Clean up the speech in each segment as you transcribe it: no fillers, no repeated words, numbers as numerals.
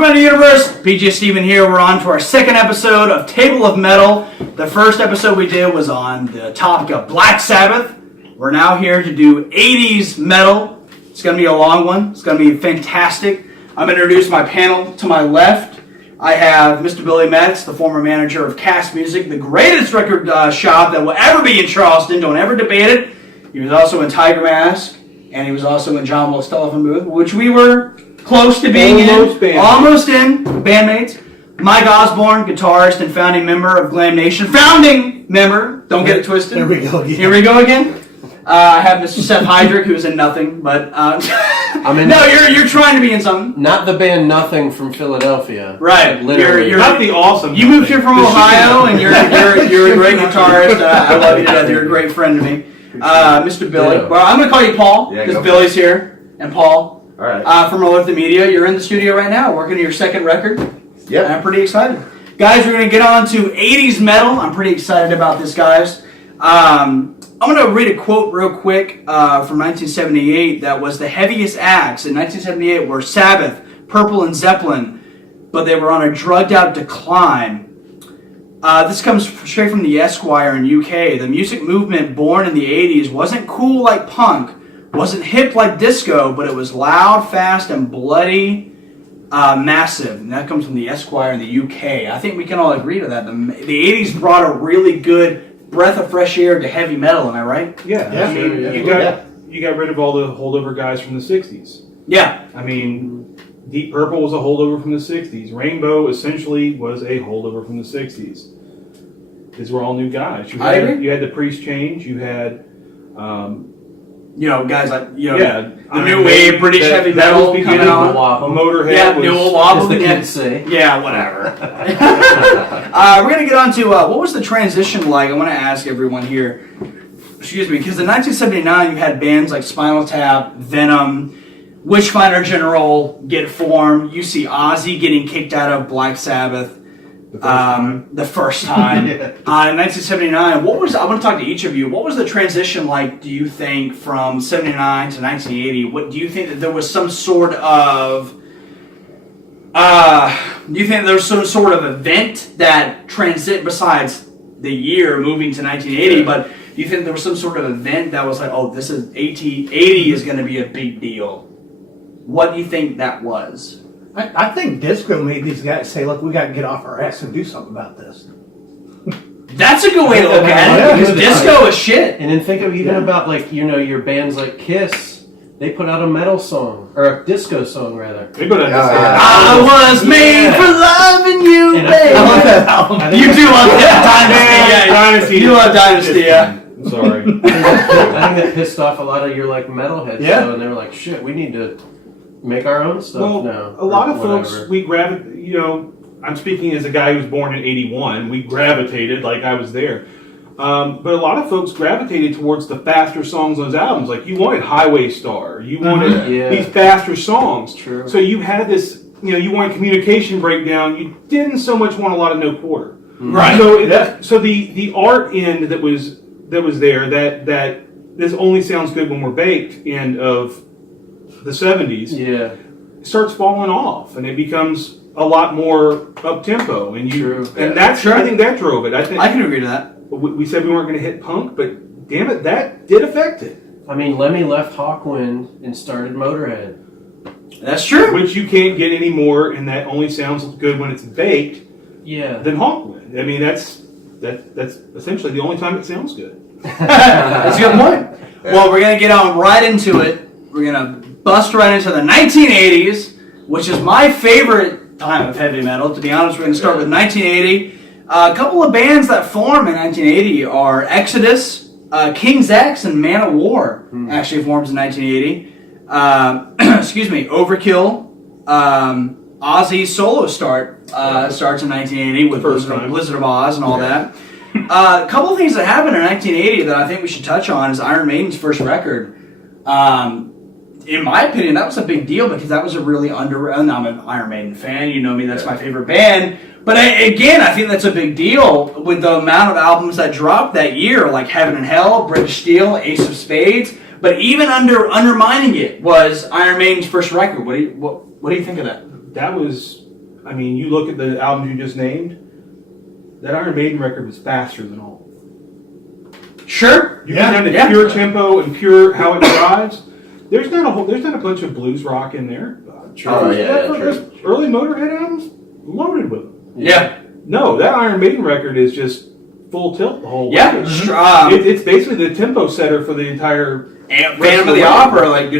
from another universe, PJ Steven here. We're on to our second episode of Table of Metal. The first episode we did was on the topic of Black Sabbath. We're now here to do 80s metal. It's going to be a long one. It's going to be fantastic. I'm going to introduce my panel. To my left, I have Mr. Billy Metz, the former manager of Cast Music, the greatest record shop that will ever be in Charleston. Don't ever debate it. He was also in Tiger Mask, and he was also in John Wilkes' Telephone Booth, which we were close to being almost in, bandmates. Mike Osborne, guitarist and founding member of Glam Nation. Founding member, don't get it twisted. There we go again. Here we go again. I have Mr. Seth Heydrich, who's in nothing, but I'm in. No, you're trying to be in something. Not the band Nothing from Philadelphia. Right. Literally. You're not the awesome. You moved here from Ohio, and you're a great guitarist. I love you to death. You're a great friend to me. Mr. Billy. Yeah. Well, I'm going to call you Paul, because Billy's here. And Paul. All right. From Roll With The Media. You're in the studio right now, working on your second record. Yep. I'm pretty excited. Guys, we're going to get on to 80s metal. I'm pretty excited about this, guys. I'm going to read a quote real quick from 1978 that was the heaviest acts in 1978 were Sabbath, Purple, and Zeppelin, but they were on a drugged-out decline. This comes straight from the Esquire in UK. The music movement born in the 80s wasn't cool like punk, wasn't hip like disco, but it was loud, fast, and bloody, massive. And that comes from the Esquire in the UK. I think we can all agree to that. The 80s brought a really good breath of fresh air to heavy metal. Am I right? Yeah. I mean, you got rid of all the holdover guys from the 60s. Yeah. I mean, Deep Purple was a holdover from the 60s. Rainbow essentially was a holdover from the 60s. These were all new guys. I agree. You had the Priest change. You had... guys like, the new wave British heavy metal coming on. Motorhead. Yeah, was, the old wobble. As the kids say. Yeah, whatever. We're going to get on to what was the transition like? I want to ask everyone here. Excuse me, because in 1979 you had bands like Spinal Tap, Venom, Witchfinder General get formed. You see Ozzy getting kicked out of Black Sabbath. The first time. Yeah. In 1979, I want to talk to each of you. What was the transition like, do you think, from 79 to 1980? What do you think that there was some sort of event that besides the year moving to 1980, but do you think there was some sort of event that was like, oh, this is 80 is going to be a big deal? What do you think that was? I think disco made these guys say, look, we got to get off our ass and do something about this. That's a good way to look at it, because disco is shit. And then think of about your bands like Kiss. They put out a metal song, or a disco song rather. They put out I was made for loving you, baby. I love that album. You do love that Dynasty. You love Dynasty, yeah. I'm sorry. I think that pissed off a lot of your metalheads. Yeah. And they were like, shit, we need to make our own stuff now. A lot of folks, I'm speaking as a guy who was born in 81, we gravitated, like I was there. But a lot of folks gravitated towards the faster songs on those albums. Like, you wanted Highway Star. You wanted these faster songs. True. So you had this, you wanted Communication Breakdown. You didn't so much want a lot of No Quarter. Right. So the art end that was there, that this only sounds good when we're baked, end of the 70s, starts falling off, and it becomes a lot more up tempo, and I think that drove it. I can agree to that. We said we weren't going to hit punk, but damn it, that did affect it. I mean, Lemmy left Hawkwind and started Motorhead. That's true. Which you can't get anymore, and that only sounds good when it's baked. Yeah. Than Hawkwind. I mean, that's essentially the only time it sounds good. That's a good point. Well, we're going to get on right into it. We're going to bust right into the 1980s, which is my favorite time of heavy metal. To be honest, we're going to start with 1980. A couple of bands that form in 1980 are Exodus, King's X, and Man of War actually forms in 1980. Excuse me, Overkill, Ozzy's solo starts in 1980 with Blizzard of Oz and all that. A couple of things that happened in 1980 that I think we should touch on is Iron Maiden's first record. In my opinion, that was a big deal because that was a really I'm an Iron Maiden fan. You know me, that's my favorite band. But again, I think that's a big deal with the amount of albums that dropped that year, like Heaven and Hell, British Steel, Ace of Spades. But even undermining it was Iron Maiden's first record. What do you think of that? That was I mean, you look at the albums you just named. That Iron Maiden record was faster than all. Sure. You get down to pure tempo and pure how it drives. There's not a bunch of blues rock in there. True. Early Motorhead albums loaded with them. Yeah. No, that Iron Maiden record is just full tilt the whole way. Yeah. It's basically the tempo setter for the entire Phantom of the Opera, like do,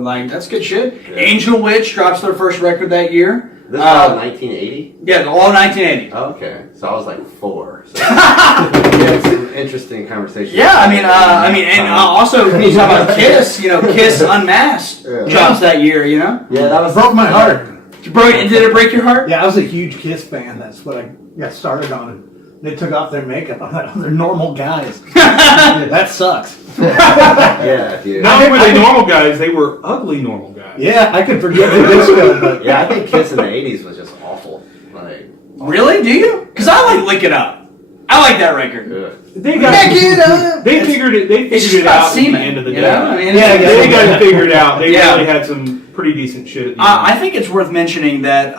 like that's good shit. Yeah. Angel Witch drops their first record that year. This is all 1980? Yeah, all 1980. Okay, so I was like 4. So. Yeah, some interesting conversation. Yeah, and also when you talk about Kiss, Kiss Unmasked drops that year, Yeah, that was Broke my heart. Did it break your heart? Yeah, I was a huge Kiss fan. That's what I got started on. They took off their makeup. I thought, they're normal guys. That sucks. Yeah, dude. Not only were they normal guys, they were ugly normal guys. Yeah, I could forget the disco, but Yeah, I think Kiss in the 80s was just awful. Like, Really? Do you? Because I like Lick It Up. I like that record. ugh. They Lick It Up. They figured it. They It's figured just it about out at the semen. end of the day. I mean, They got it figured out. They Yeah. really had some pretty decent shit at the end. I think it's worth mentioning that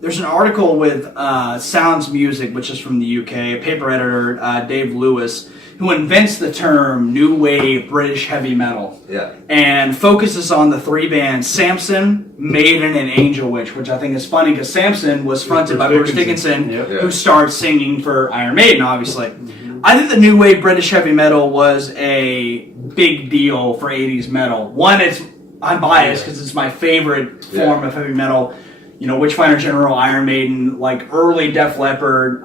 there's an article with Sounds Music, which is from the UK, a paper editor, Dave Lewis, who invents the term New Wave British Heavy Metal. Yeah. And focuses on the 3 bands Samson, Maiden, and Angel Witch, which I think is funny because Samson was fronted by Bruce Dickinson, Yep. who started singing for Iron Maiden, obviously. I think the New Wave British Heavy Metal was a big deal for 80s metal. One, I'm biased because it's my favorite form of heavy metal. Witchfinder General, Iron Maiden, like early Def Leppard.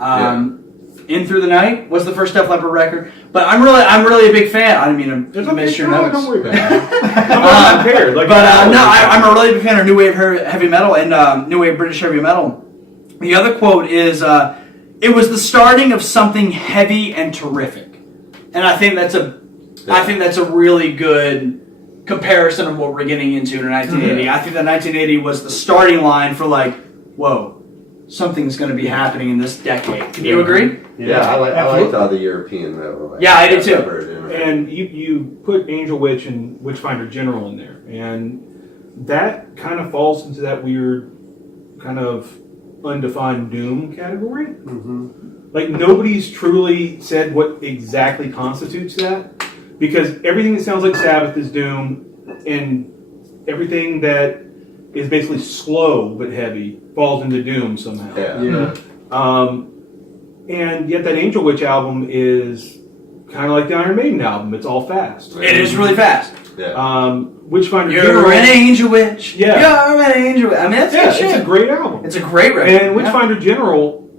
In Through the Night was the first Def Leppard record, but I'm really a big fan. I didn't mean to miss your notes. Don't worry about it. I'm prepared. I'm a really big fan of New Wave heavy metal and New Wave British heavy metal. The other quote is, "It was the starting of something heavy and terrific," and I think that's a really good comparison of what we're getting into in 1980. I think that 1980 was the starting line for like, whoa. Something's going to be happening in this decade. Can you agree? Yeah, I liked all the European metal. Like, Yeah, I did too. And you put Angel Witch and Witchfinder General in there, and that kind of falls into that weird kind of undefined doom category. Mm-hmm. Like nobody's truly said what exactly constitutes that, because everything that sounds like Sabbath is doom, and everything that is basically slow but heavy falls into doom somehow. Yeah. And yet that Angel Witch album is kind of like the Iron Maiden album. It's all fast. It is really fast. Yeah. Witchfinder You're General. an angel witch. Yeah. You're an angel witch. I mean, that's good shit. It's a great album. It's a great record. And Witchfinder General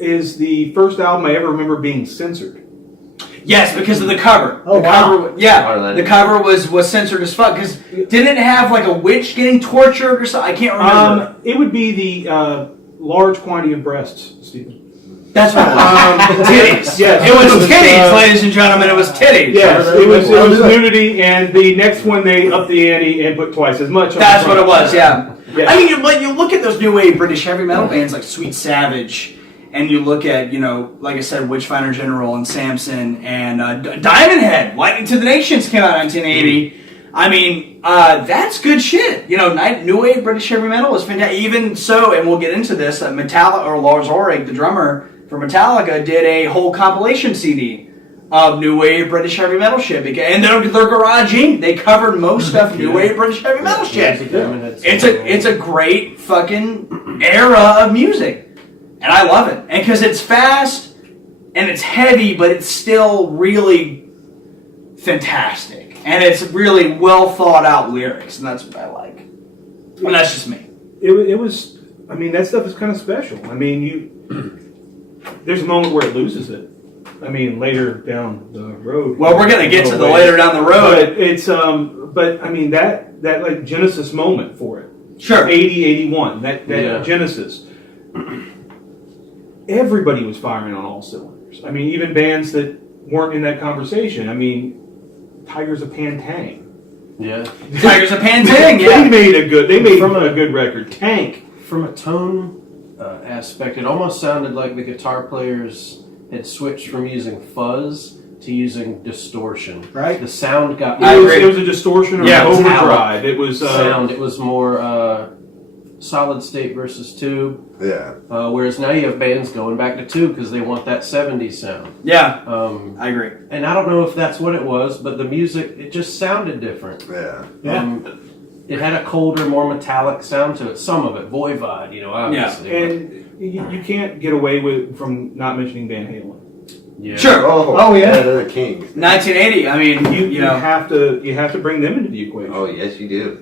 is the first album I ever remember being censored. Yes, because of the cover. Oh, the wow. cover, yeah, the cover was censored as fuck. Because didn't it have like a witch getting tortured or something? I can't remember. It would be the large quantity of breasts, Stephen. That's what it was. Titties. Yes. It was titties, ladies and gentlemen. It was titties. Yes, it was nudity, and the next one they upped the ante and put twice as much. That's what it was. Yeah. Yeah. I mean, but you look at those new wave British heavy metal bands like Sweet Savage, and you look at like I said, Witchfinder General and Samson and Diamond Head. Lightning to the Nations came out in 1980. I mean, that's good shit. New wave British heavy metal is fantastic. Even so, and we'll get into this. Metallica, or Lars Ulrich, the drummer for Metallica, did a whole compilation CD of new wave British heavy metal shit. And their Garage Inc. They covered most stuff new wave British heavy metal shit. It's a great fucking era of music. And I love it. And because it's fast and it's heavy, but it's still really fantastic. And it's really well thought out lyrics, and that's what I like. And that's just me. It was. I mean, that stuff is kind of special. I mean, there's a moment where it loses it. I mean, later down the road. Well, we're gonna get to the later down the road. But it's but I mean that like Genesis moment for it. Sure. 80, 81. That Genesis. Everybody was firing on all cylinders. I mean, even bands that weren't in that conversation. I mean, Tigers of Pantang. Yeah. Tigers of Pantang. Yeah. They made a good record. Tank. From a tone aspect, it almost sounded like the guitar players had switched from using fuzz to using distortion. Right. The sound got. It was a distortion or an overdrive. It was sound. It was more solid state versus tube. Yeah. Whereas now you have bands going back to tube because they want that 70s sound. Yeah, I agree. And I don't know if that's what it was, but the music, it just sounded different. Yeah. It had a colder, more metallic sound to it. Some of it, Voivod, obviously. And you can't get away from not mentioning Van Halen. Yeah. Sure. Oh, yeah. They're the kings. 1980. I mean, You have to bring them into the equation. Oh, yes, you do.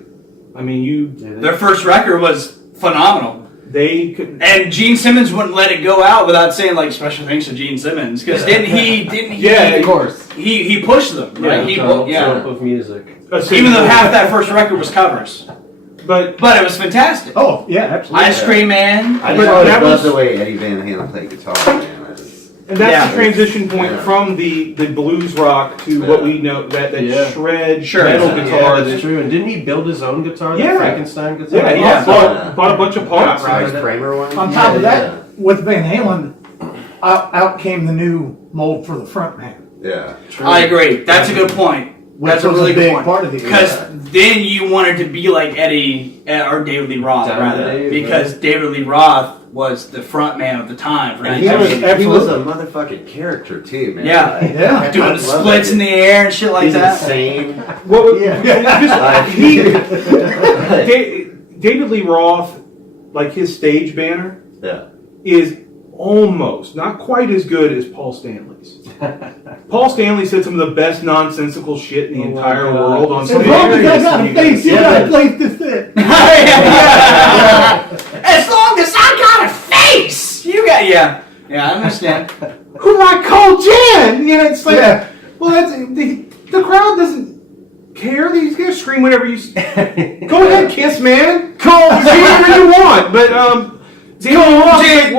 I mean, their first record was phenomenal. they could. And Gene Simmons wouldn't let it go out without saying like special thanks to Gene Simmons because didn't he? Yeah, of course. He pushed them, right? Of music. Even though half that first record was covers, but it was fantastic. Oh, yeah, absolutely. Ice Cream Man. I But just always that loved was- the way Eddie Van Halen played guitar, man. And that's Yeah. the transition point from the blues rock to what we know that shred metal guitar. That's true. And didn't he build his own guitar? Yeah. The Frankenstein guitar? Yeah, he bought a bunch of parts. Bryce Kramer one. On top of that, with Van Halen, out came the new mold for the front man. Yeah. True. I agree. That's a good point. That's a was really a good big point. part of the Because then you wanted to be like Eddie or David Lee Roth, Down rather, Dave, because David Lee Roth was the front man of the time. For And he was 1980. he was a motherfucking character too, man. Yeah. Yeah. I Doing love splits that. in the air and shit like He's that. insane. What Like- David Lee Roth, like his stage banner, Yeah. is almost not quite as good as Paul Stanley's. Paul Stanley said some of the best nonsensical shit in the entire world on As stage. long as I got a face, you got a place to sit. As long as I got a face, you got I understand. Who do I call Jen? It's like, well, that's the crowd doesn't care. He's gonna scream whenever you. Go ahead, Kiss, man. Call whatever you want, but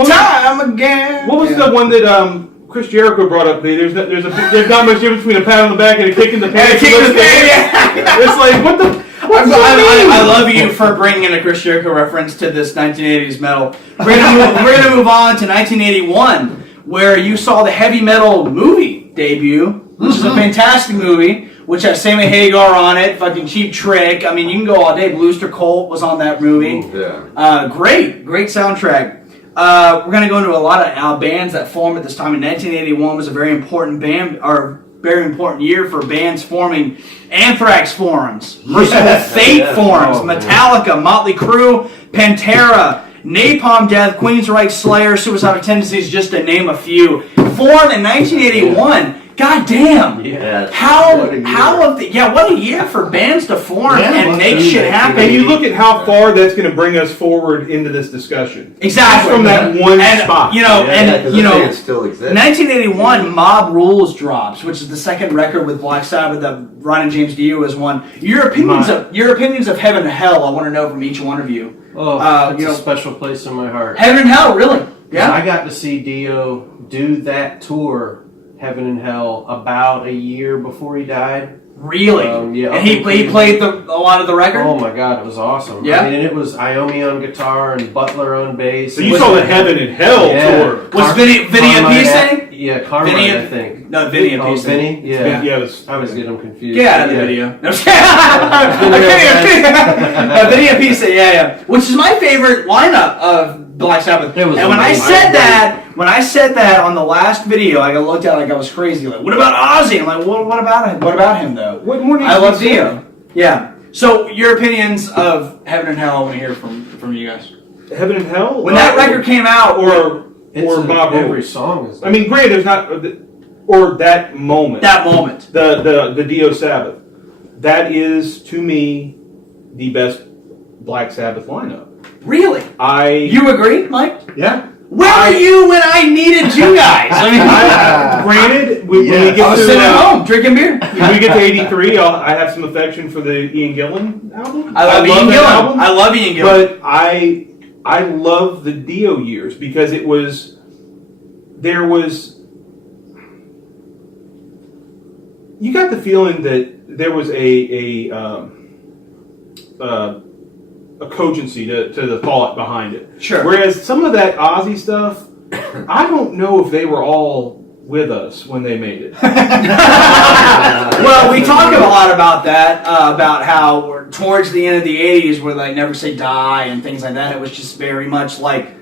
Time again. What was the one that Chris Jericho brought up? There's not much difference between a pat on the back and a kick in the pants. It's like what the. I love you for bringing in a Chris Jericho reference to this 1980s metal. We're gonna move on to 1981, where you saw the heavy metal movie debut, which is a fantastic movie, which has Sammy Hagar on it, fucking Cheap Trick. I mean, you can go all day. Bluester Colt was on that movie. Yeah. Great soundtrack. We're gonna go into a lot of bands that formed at this time. In 1981 was a very important very important year for bands forming. Anthrax forms, Merciful Fate forms, Metallica, Motley Crue, Pantera, Napalm Death, Queensryche, Slayer, Suicidal Tendencies, just to name a few. Formed in 1981. God damn! Yeah. What a year for bands to form and make shit happen. And you look at how far that's going to bring us forward into this discussion. Exactly. Just from that one spot. It still exists. 1981, Mob Rules drops, which is the second record with Black Sabbath that Ron and James Dio has won. Your opinions of Heaven and Hell, I want to know from each one of you. Oh, it's a special place in my heart. Heaven and Hell, really? Yeah. I got to see Dio do that tour, Heaven and Hell, about a year before he died. Really? And he played a lot of the record? Oh my god, it was awesome. Yeah. I mean, it was Iommi on guitar and Butler on bass. So you saw the Heaven and Hell tour. Was Vinny Appice? Yeah, Carmine, I think. No, Vinny Appice. Vinny? Yeah. Yeah, I was getting them confused. Get out of the video. No, Vinny Appice, yeah. Which is my favorite lineup of Black Sabbath. It was and when I amazing. said that on the last video, I looked at it like I was crazy. Like, what about Ozzy? I'm like, well, what about him? What about him though? What more do you I love say? Dio. Yeah. So your opinions of Heaven and Hell, I want to hear from you guys. Heaven and Hell? When that record came out, or Bob every Rules. song is. I mean, granted, there's not, or that moment. The Dio Sabbath. That is, to me, the best Black Sabbath lineup. Really? You agree, Mike? Yeah. Where were you when I needed you guys? I mean, granted, when we get I was to sitting at home drinking beer. when we get to '83, I have some affection for the Ian Gillan album. I love Ian that Gillan. album. I love Ian Gillan. But I love the Dio years because you got the feeling that there was a cogency to the thought behind it. Sure. Whereas some of that Ozzy stuff, I don't know if they were all with us when they made it. Well, we talk a lot about that, about how we're towards the end of the 80s where they never say die and things like that. It was just very much like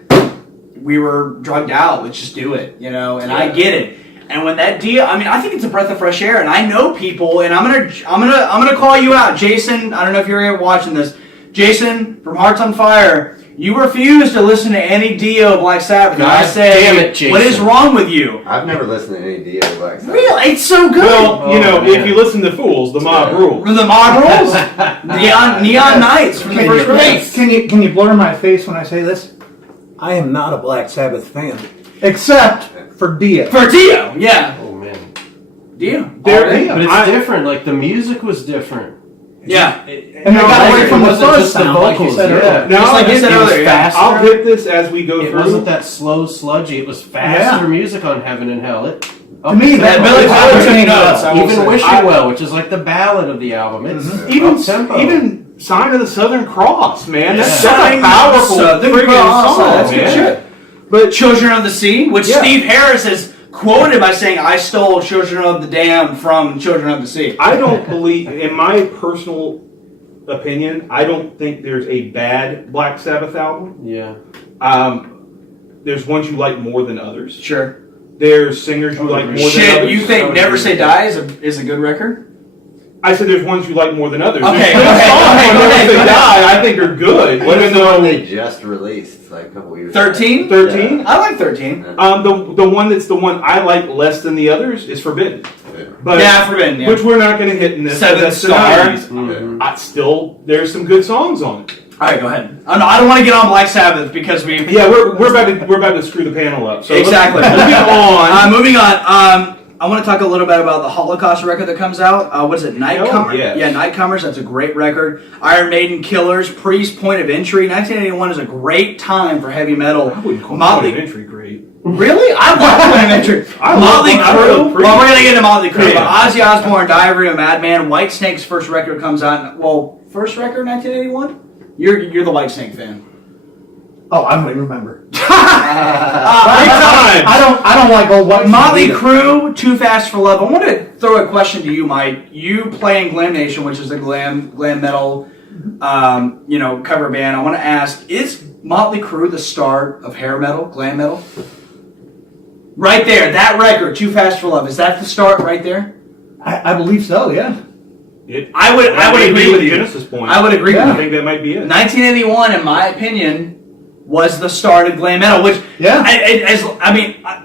we were drugged out. Let's just do it, and I get it. And when that deal, I think it's a breath of fresh air. And I know people, and I'm gonna call you out, Jason. I don't know if you're here watching this, Jason from Hearts on Fire. You refuse to listen to any Dio of Black Sabbath. And I say, damn it, Jason. what is wrong with you? I've never listened to any Dio Black Sabbath. Really? It's so good. Well, if you listen to Fools, the mob rules. The mob rules? Neon Knights from the first release. Can you blur my face when I say this? I am not a Black Sabbath fan, except for Dio. For Dio, yeah. Oh man, Dio. but it's different. Like the music was different. Yeah. And they got away from the wasn't fuzz just the sound, like you vocals, said yeah. earlier. Now, Just like you said it was earlier, faster. I'll hit this as we go It through. wasn't that slow, sludgy. It was faster music on Heaven and Hell. To me, that Billy Tyler took changed notes. I will even say. Wish You Well, which is like the ballad of the album. It's up-tempo. even Sign of the Southern Cross, man. That's Sign a of powerful the Southern freaking Cross. song. That's good man. shit. But Children of the Sea, which Yeah. Steve Harris has quoted by saying, I stole Children of the Damned from Children of the Sea. I don't believe, in my personal opinion, I don't think there's a bad Black Sabbath album. Yeah. There's ones you like more than others. Sure. There's singers you like more than Shit, others. you think Never Say Die is a good record? I said there's ones you like more than others. Okay, There's okay, songs okay, on Never okay, Say go ahead. Die I think are good. What is Even the one though they just released like a couple years 13? 13? I like 13. The one that's the one I like less than the others is Forbidden. But, Yeah, Forbidden, yeah. Which we're not going to hit in this. Seven that's the Star. 90s. Mhm. There's some good songs on it. All right, go ahead. I don't want to get on Black Sabbath because we... Yeah, we're about to screw the panel up. So Exactly. Let's get on. Moving on. I want to talk a little bit about the Holocaust record that comes out. What is it? Nightcomers? yes. Yeah, Nightcomers. That's a great record. Iron Maiden, Killers, Priest, Point of Entry. 1981 is a great time for heavy metal. I wouldn't call Motley. Point of Entry great. Really? I love Point of Entry. I love Motley Point of Crue. Entry. Well, we're going to get into Motley Crue. Yeah. But Ozzy Osbourne, Diary of a Madman. Whitesnake's first record comes out. First record, 1981? You're the Whitesnake fan. Oh, I don't even remember. Big time. I don't like old white. Motley Crue, Too Fast for Love. I want to throw a question to you, Mike. You play in Glam Nation, which is a glam metal, cover band. I want to ask: is Motley Crue the start of hair metal, glam metal? Right there, that record, Too Fast for Love. Is that the start right there? I believe so. Yeah. I would agree with you. Genesis point. I would agree I with you. think that might be it. 1981, in my opinion, was the start of glam metal. Which,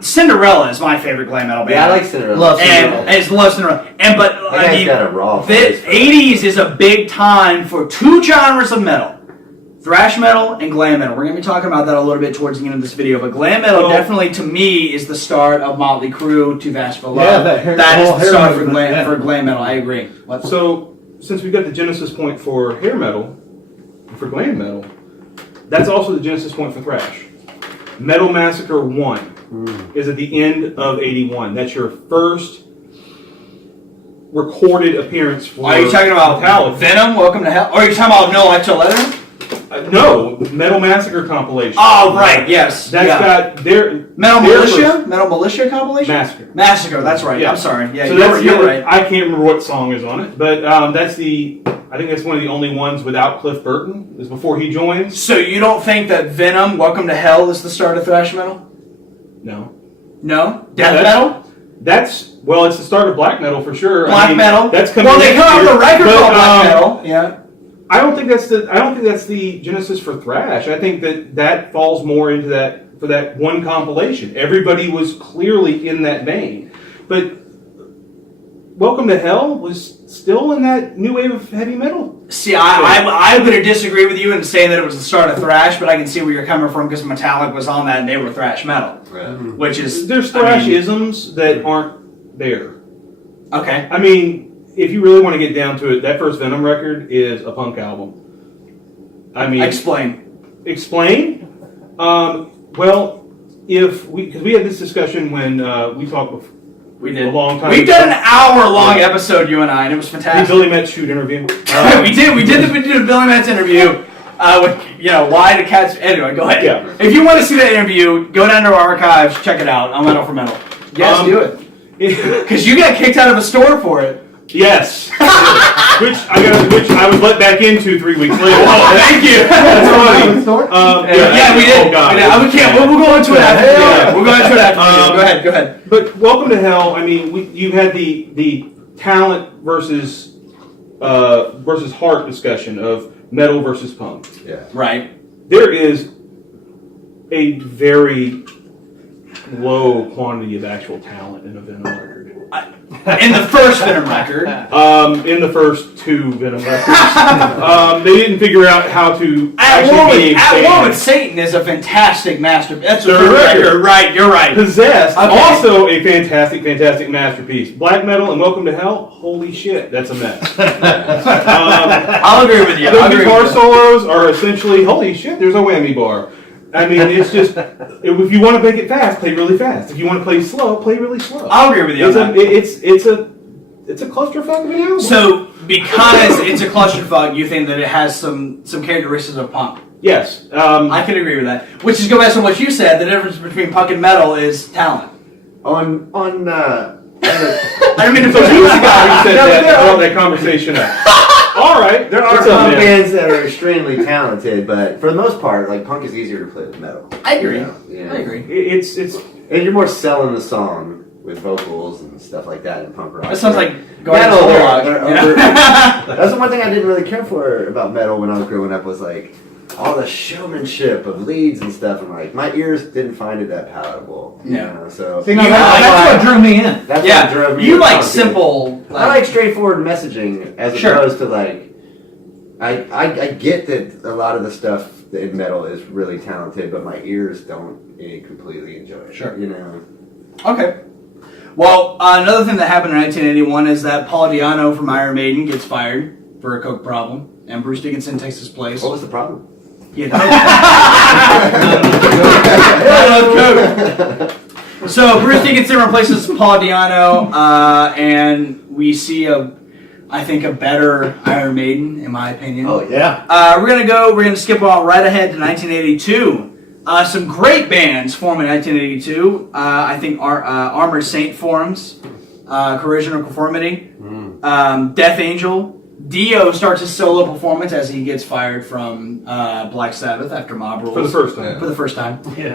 Cinderella is my favorite glam metal band. Yeah, I like Cinderella. Love And it's Love Cinderella. That guy's got a raw the voice. 80s is a big time for two genres of metal. Thrash metal and glam metal. We're going to be talking about that a little bit towards the end of this video. But glam metal definitely, to me, is the start of Motley Crue, Too Fast for Love. Yeah, that is whole the hair start for movement, glam metal. I agree. So, since we've got the Genesis point for hair metal, for glam metal, that's also the Genesis point for thrash. Metal Massacre 1 is at the end of 81. That's your first recorded appearance for Are you talking about Metallica. Venom, Welcome to Hell? Or are you talking about No Life Till Leather? No, Metal Massacre compilation. Oh, right, yes. That's got their Metal their Militia? first- Metal Militia compilation? Massacre. Massacre, that's right. Yeah. I'm sorry. Yeah, So you're right. I can't remember what song is on it, but I think that's one of the only ones without Cliff Burton. Is before he joins. So you don't think that Venom, Welcome to Hell is the start of thrash metal? No. No? Death that's- metal? It's the start of black metal for sure. Black metal? That's coming. Well, they next come out year, with a record but, called Black Metal. Yeah. I don't think that's the genesis for thrash. I think that falls more into that for that one compilation. Everybody was clearly in that vein, but Welcome to Hell was still in that new wave of heavy metal. See, I'm going to disagree with you and say that it was the start of thrash, but I can see where you're coming from because Metallica was on that and they were thrash metal, which is There's thrash-isms that aren't there. Okay. I mean, if you really want to get down to it, that first Venom record is a punk album. I mean, Explain. Well, because we had this discussion when we talked before. We did. A long time We've ago. done an hour-long episode, you and I, and it was The fantastic. Billy Metz shoot interview. We did the Billy Metz interview with, why the cats... Anyway, go ahead. Yeah. If you want to see that interview, go down to our archives, check it out on Metal for Metal. Yes, do it. Because you got kicked out of a store for it. Yes. which I was let back into 3 weeks later. Oh, thank you. That's funny. Yeah, we did. Oh, God. We can't. We'll go into it after. Yeah, we'll go into it after. Go ahead. But Welcome to Hell. I mean, you had the talent versus heart discussion of metal versus punk. Yeah. Right. There is a very low quantity of actual talent in a Venom record. In the first Venom record. In the first 2 Venom records. They didn't figure out how to At War with band. Satan is a fantastic masterpiece. That's a Third good record. record. Right, you're right. Possessed, Okay. also a fantastic masterpiece. Black metal and Welcome to Hell, holy shit, that's a mess. I'll agree with you. The guitar solos are essentially, holy shit, there's a whammy bar. I mean, it's just, if you want to make it fast, play really fast. If you want to play slow, play really slow. I'll agree with you. It's a clusterfuck of an album. So, because it's a clusterfuck, you think that it has some characteristics of punk? Yes. I can agree with that. Which is go back to what you said. The difference between punk and metal is talent. I don't mean to So put he was the you guy who said that brought that conversation up. All right, There are what's up, punk man? bands that are extremely talented, but for the most part, like punk is easier to play than metal. I agree. Yeah. I agree. It's And you're more selling the song with vocals and stuff like that in punk rock. That sounds like going to metal. Slowrock. That's the one thing I didn't really care for about metal when I was growing up was like all the showmanship of leads and stuff, and like my ears didn't find it that palatable. Yeah. You know, so See, now You that's what drew me in. that's Yeah, what drove me. you to like punk, dude. simple. I like straightforward messaging as Sure. opposed to like. I get that a lot of the stuff in metal is really talented, but my ears don't completely enjoy it. Sure. You know. Okay. Well, another thing that happened in 1981 is that Paul Di'Anno from Iron Maiden gets fired for a coke problem, and Bruce Dickinson takes his place. What was the problem? Yeah. Coke. So Bruce Dickinson replaces Paul Di'Anno, and we see I think a better Iron Maiden, in my opinion. Oh Yeah. We're gonna skip on right ahead to 1982. Some great bands form in 1982. I think Armored Saint forms, Corrosion of Conformity, Death Angel. Dio starts his solo performance as he gets fired from Black Sabbath after Mob Rules. for the first time. For the first time. Yeah.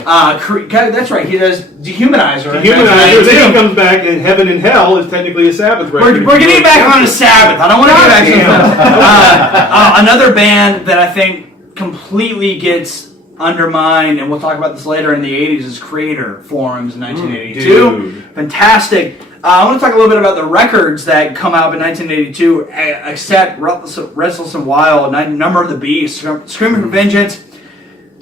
That's right. He does Dehumanizer. Dehumanizer, then he comes back, and Heaven and Hell is technically a Sabbath record. We're getting back on a Sabbath. I don't want to get back to another band that I think completely gets undermined, and we'll talk about this later in the 80s, is Creator forms in 1982. Dude. Fantastic. I want to talk a little bit about the records that come out in 1982, except Restless and Wild, Number of the Beast, Screaming for Vengeance.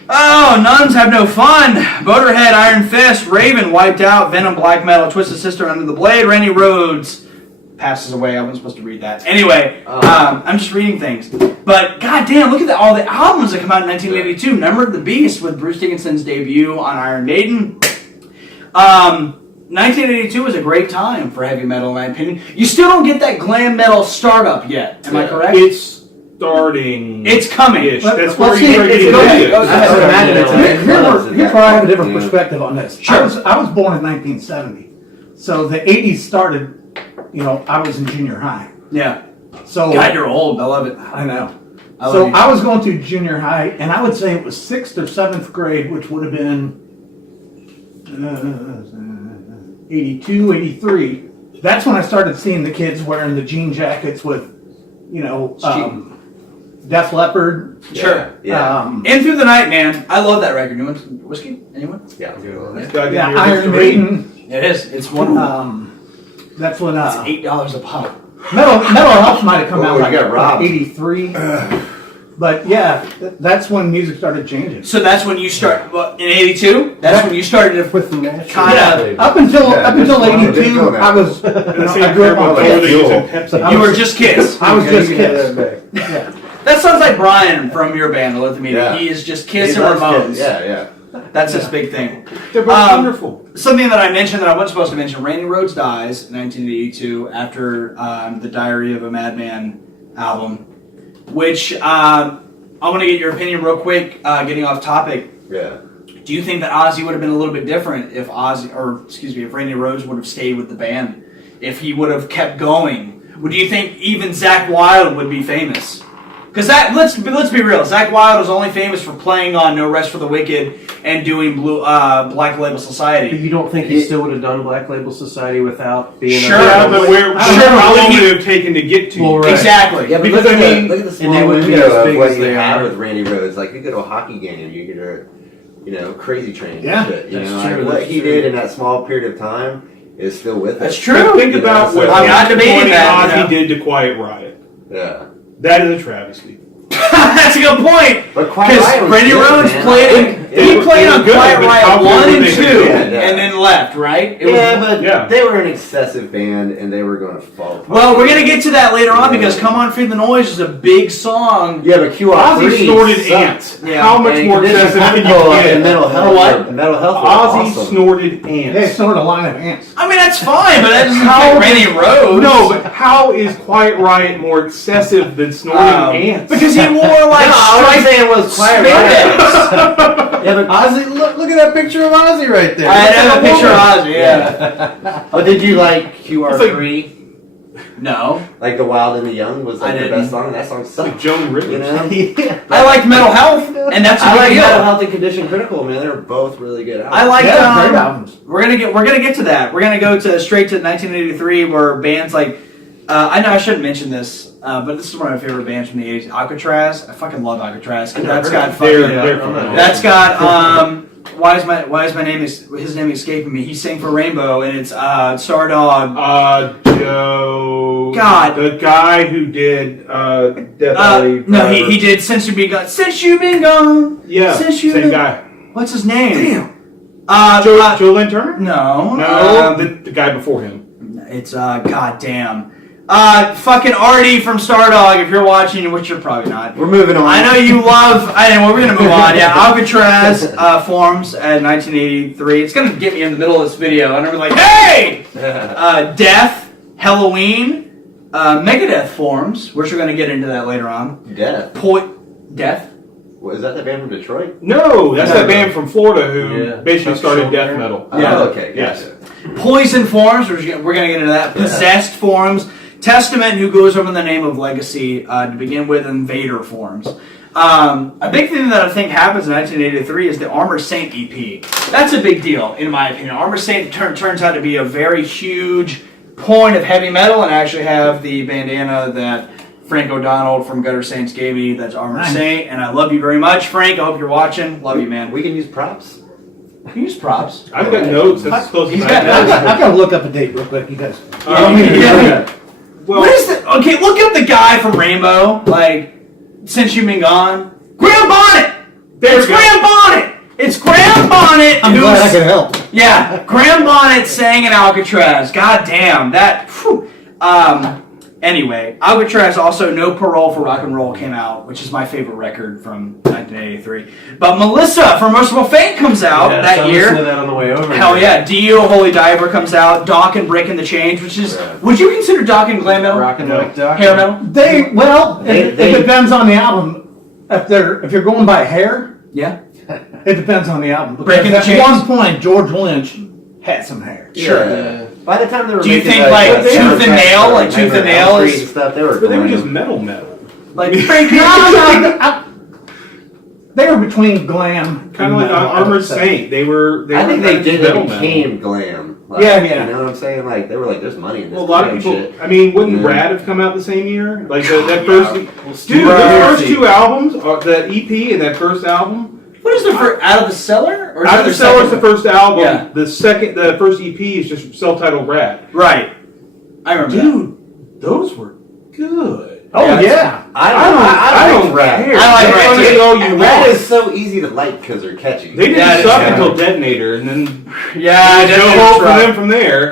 Oh, Nuns Have No Fun, Motorhead, Iron Fist, Raven, Wiped Out, Venom, Black Metal, Twisted Sister, Under the Blade, Randy Rhoads passes away. I wasn't supposed to read that. Anyway, I'm just reading things. But goddamn, look at all the albums that come out in 1982. Number of the Beast with Bruce Dickinson's debut on Iron Maiden. 1982 was a great time for heavy metal, in my opinion. You still don't get that glam metal startup yet. Am I correct? It's starting. It's coming. Ish. But- That's well, where see, you start it's getting okay. into it. I would imagine it's a big Here's buzz where at here's that where I have a point, different yeah. perspective on this. Sure. I was born in 1970, so the 80s started. I was in junior high. Yeah. So God, you're old. I love it. I know. I love So you. I was going to junior high, and I would say it was 6th or 7th grade, which would have been 82, 83. That's when I started seeing the kids wearing the jean jackets with, Def Leppard. Sure. Yeah. In Through the Night, man. I love that record. You want some whiskey? Anyone? Yeah. Goddamn, Yeah, you're Iron Mr. Maiden. It is. It's wonderful. That's when It's $8 a pop. Metal Health might have come Oh, out you like got robbed. 83. But yeah, that's when music started changing. So that's when you start, in 82? That's when you started to With the kind of, Up until Yeah, up until it's fun. 82, I was In the I same grew up pair on of like clothes Kiss. they use in Fuel. Pepsi. I you was- were just kids. I was just Kiss. Yeah. That sounds like Brian from your band, the Lithium Media. Yeah. He is just Kiss He and loves Ramones. Kiss. Yeah. That's his big thing. They're both wonderful. Something that I mentioned that I wasn't supposed to mention, Randy Rhoads dies in 1982 after the Diary of a Madman album, which I want to get your opinion real quick, getting off topic. Yeah. Do you think that Ozzy would have been a little bit different if if Randy Rhoads would have stayed with the band? If he would have kept going? Do you think even Zakk Wylde would be famous? Because let's be real, Zakk Wylde was only famous for playing on No Rest for the Wicked and doing Black Label Society. But you don't think he still would have done Black Label Society without being Sure. But how long would it have taken to get to? Well, right. Exactly. Yeah, but Because, look, I mean, look at the and they small wouldn't be window as of big what as you they have are. with Randy Rhoads. Like, you go to a hockey game, you go to, Crazy Train. Yeah, and shit, that's know? true, Like, what that's he true. did in that small period of time is still with That's us. true. But think You about know, what so- I'm not debating that, Ozzy you know. did to Quiet Riot. Yeah. That is a travesty. That's a good point. But Quiet Because Riot was Randy good, Rhoads man. played They were on good, Quiet but Riot how good 1 were and they 2 gonna get? and then left, right? It was- But Yeah. they were an excessive band, and they were going to fall apart. Well, we're going to get to that later on because Come On Feed the Noise is a big song. Yeah, but QR3 Ozzy snorted sucked. ants. Yeah. How much And more condition excessive can control you and get? mental health. What? Mental health. Ozzy was awesome. snorted They ants. snorted a line of ants. I mean, that's fine, but that doesn't How- fit Randy Rhoads. No, but how is Quiet Riot more excessive than snorting ants? Because he wore like No, all I'm striped saying was Quiet Riot. spandex. Yeah, but Ozzy, look at that picture of Ozzy right there. I have a picture of Ozzy, yeah. Oh, did you like QR3? No. Like The Wild and the Young was I like the didn't. best song, and that song It's like sucked. Joan Rivers. You know? Yeah. I liked Mental Health, and that's a I big like deal. Mental Health and Condition Critical, man. They're both really good albums. I like Yeah, great albums. we're gonna get to that. We're gonna go straight to 1983 where bands like I know I shouldn't mention this, but this is one of my favorite bands from the 80s, Alcatraz. I fucking love Alcatraz. 'Cause that's got They're fucking phenomenal. that's got why is my name his name escaping me? He sang for Rainbow and it's Stardog. Joe. God. The guy who did Death Alley. No, Forever. he did Since You've Been Gone. Since You've Been Gone. Yeah, Since you've same been- guy. What's his name? Damn. Joe Lynn Turner? No. No, the guy before him. It's goddamn. Fucking Artie from Stardog. If you're watching, which you're probably not. We're moving on. I know you love. We're gonna move on. Yeah, Alcatraz forms in 1983. It's gonna get me in the middle of this video, and I'm like, "Hey!" Death, Halloween, Megadeth forms, which we're gonna get into that later on. Death. Death. What, is that the band from Detroit? No, that's that band from Florida who Yeah. basically started Chuck death Schuldiner. metal. Yeah. Oh, okay. Yes. Gotcha. Poison forms. We're gonna get into that. Possessed forms. Testament, who goes over the name of Legacy to begin with, and Vader forms. A big thing that I think happens in 1983 is the Armor Saint EP. That's a big deal, in my opinion. Armor Saint turns out to be a very huge point of heavy metal, and I actually have the bandana that Frank O'Donnell from Gutter Saints gave me. That's Armor Nice. Saint, and I love you very much, Frank. I hope you're watching. Love you, man. We can use props. We use props. I've got notes. That's close He's as got I notes. can. I've got to look up a date real quick, you guys. Yeah. Well, What is the? Okay, look up the guy from Rainbow. Like, Since You've Been Gone, Graham Bonnet. There It's we go. Graham Bonnet. It's Graham Bonnet. I'm glad I can help. Yeah, Graham Bonnet sang in Alcatraz. God damn that. Whew. Anyway, Alcatraz also No Parole for Rock and Roll came out, which is my favorite record from 1983. But Melissa from Merciful Fate comes out Yeah, that so I year. listened to that on the way over. Hell here. yeah, Dio, Holy Diver comes out. Doc and Breaking the Change, which is, would you consider Doc and glam metal? Rockin' No. like Doc. Hair metal? It depends on the album. If you're going by hair, Yeah. it depends on the album. Because Breaking the at Chains? one point, George Lynch had some hair. Sure. Yeah. By the time they were Do you making think, like, the Tooth and soundtracks Nail, for like, Tooth Nightmare and on Nail Elm Street is- and stuff, they were but they were glam. just metal. Like, They were between glam. Kind of like Armored Saint. They were. I think they did. They metal became glam. Like, Yeah. You know what I'm saying? Like they were like, "There's money in this." Well, a lot of glam people. shit. I mean, wouldn't Yeah. Rad have come out the same year? Like that first. Well, Dude, Right. the first two albums, that EP and that first album. what is the first, Out of the Cellar? Or is Out that of the their Cellar is the second first album. Yeah. The first EP is just self-titled Rad. one? Right. I remember that. Dude, those were good. Oh Yeah. yeah. I don't don't Rad. care. I like They Rad, wanna too. go you Rad want. is so easy to like because they're catchy. They didn't Yeah, it suck is, until Detonator, and then Yeah, there's no Detonator's hope for right. them from there.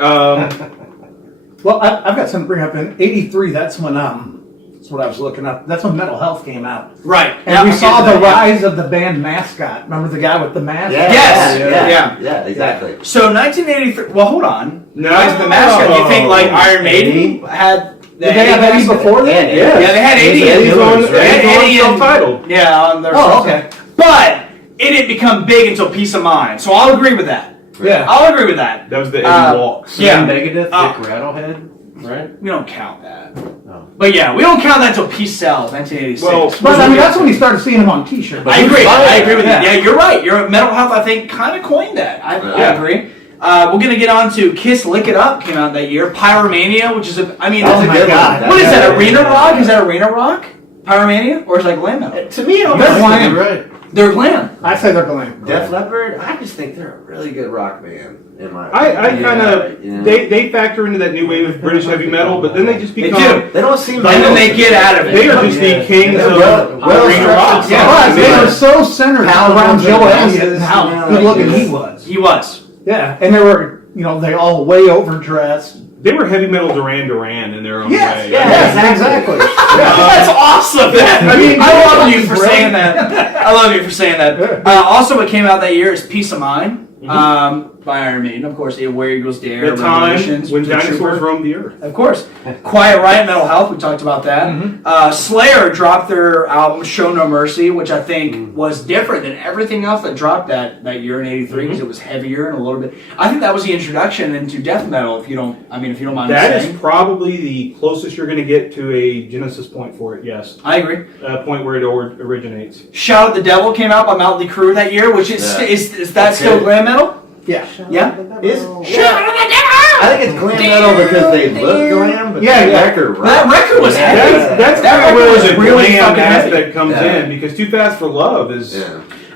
Well, I've got something to bring up. In '83, that's when that's what I was looking up. That's when Mental Health came out, Right. and Yeah, we I'll saw get to the that, yeah. rise of the band mascot. Remember the guy with the mask? Yeah, Yes. yeah, exactly. So 1983. Well, hold on. No. Rise of the Mascot. Do you think like Iron Maiden had? Did they have Eddie before that? Yeah, Yeah, they had 80. Eddie's on They had 80 and- self-titled. Yeah, on their. Oh, okay. But it didn't become big until Peace of Mind. So I'll agree with that. Yeah. I'll agree with that. That was the Eddie Walks. Yeah. Megadeth, Dick Rattlehead, right? We don't count that. No. But yeah, we don't count that until Peace Sells, 1986. Well, But I mean, that's when you started seeing them on T-shirts. I agree. I agree with Yeah. you. Yeah, you're right. Your Mental Health, I think, kind of coined that. I Yeah. agree. We're gonna get on to Kiss "Lick It Up" came out that year. Pyromania, which is That was Oh a my good God. one. what is that? Arena rock? Is that arena rock? Pyromania, or is that glam metal? To me, it They're almost glam. You're right. They're glam. I say they're glam. Def Leppard. I just think they're a really good rock band. In my I opinion. kind of Yeah. they factor into that new wave of British heavy metal, but then they just They become do. They don't seem. And then they get out of it. they are just the kings of well arena rock. structured Yeah, But they were so centered Paladins around and Joe Masses, Elliott and how you know, good looking like he this. was. He was. Yeah, and they were, they all way overdressed. They were heavy metal Duran Duran in their own Yes, way. yeah. exactly. That's awesome. I mean, I love you for brilliant. saying that. I love you for saying that. Also, what came out that year is "Peace of Mind" by Iron Maiden. Of course, "Where Eagles Dare," The time Revolutions, when Blue dinosaurs Trooper. roamed the earth. Of course. Quiet Riot, Mental Health, we talked about that. Slayer dropped their album Show No Mercy, which I think was different than everything else that dropped that year in '83 because it was heavier and a little bit. I think that was the introduction into death metal, if you don't mind me That saying. is probably the closest you're going to get to a genesis point for it. Yes, I agree. a point where it originates. Shout at the Devil came out by Motley Crue that year, which is Yeah. is that That's still it. glam metal? Yeah. Yeah. Is Shout at the Devil! I think it's glam metal because they look glam, but Yeah, the yeah. record That rocks. record was heavy. That's That kind of where record the was really glam fucking heavy. aspect comes Yeah. in because "Too Fast for Love" is Yeah.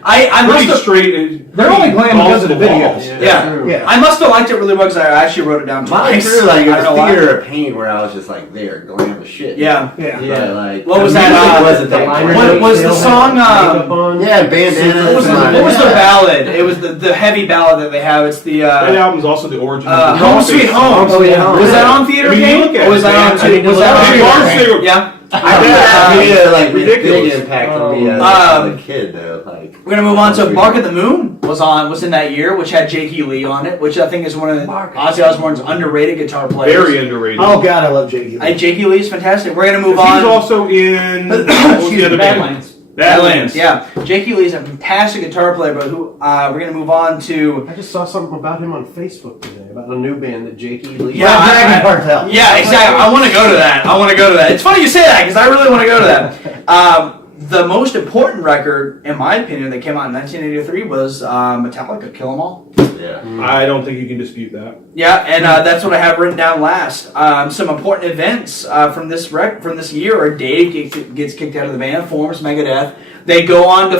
I pretty must have straight. They're only glam because of the balls to videos. walls. Yeah. Yeah. I must have liked it really well because I actually wrote it down My twice. crew, like, it I was don't know why. Theater of Pain where I was just like, they're glam as shit. Yeah. Yeah. Yeah, like. What was the that, music uh, wasn't that Liner great. What was the song? Yeah, bandanas. What was the, and what was the yeah. ballad? It was the heavy ballad that they have. It's the That album's also the origin of the Home rock Sweet band. Home. Home Sweet Home. Was that on Theater I mean, you Game? look at Or was it, that man. on? I mean, Was that they on are Theater still- Game? Yeah. I made a like big ridiculous. impact on me as a kid though. Like We're gonna move on to "Bark at the Moon" was in that year, which had Jake E. Lee on it, which I think is one of Ozzy Osbourne's underrated guitar players. Very underrated. Oh God, I love J.E. Jake E. Lee is fantastic. We're gonna move He's on. also in what was the other band? Badlands. Badlands. Yeah, Jake E. Lee is a fantastic guitar player, but who we're gonna move on to. I just saw something about him on Facebook today about a new band that Jake E. Lee. Yeah, Dragon Cartel. Yeah, exactly. I want to go to that. It's funny you say that because I really want to go to that. The most important record, in my opinion, that came out in 1983 was Metallica, "Kill 'Em All." yeah. I don't think you can dispute that. Yeah, and that's what I have written down last. Some important events from this year are Dave gets kicked out of the band, forms Megadeth. They go on to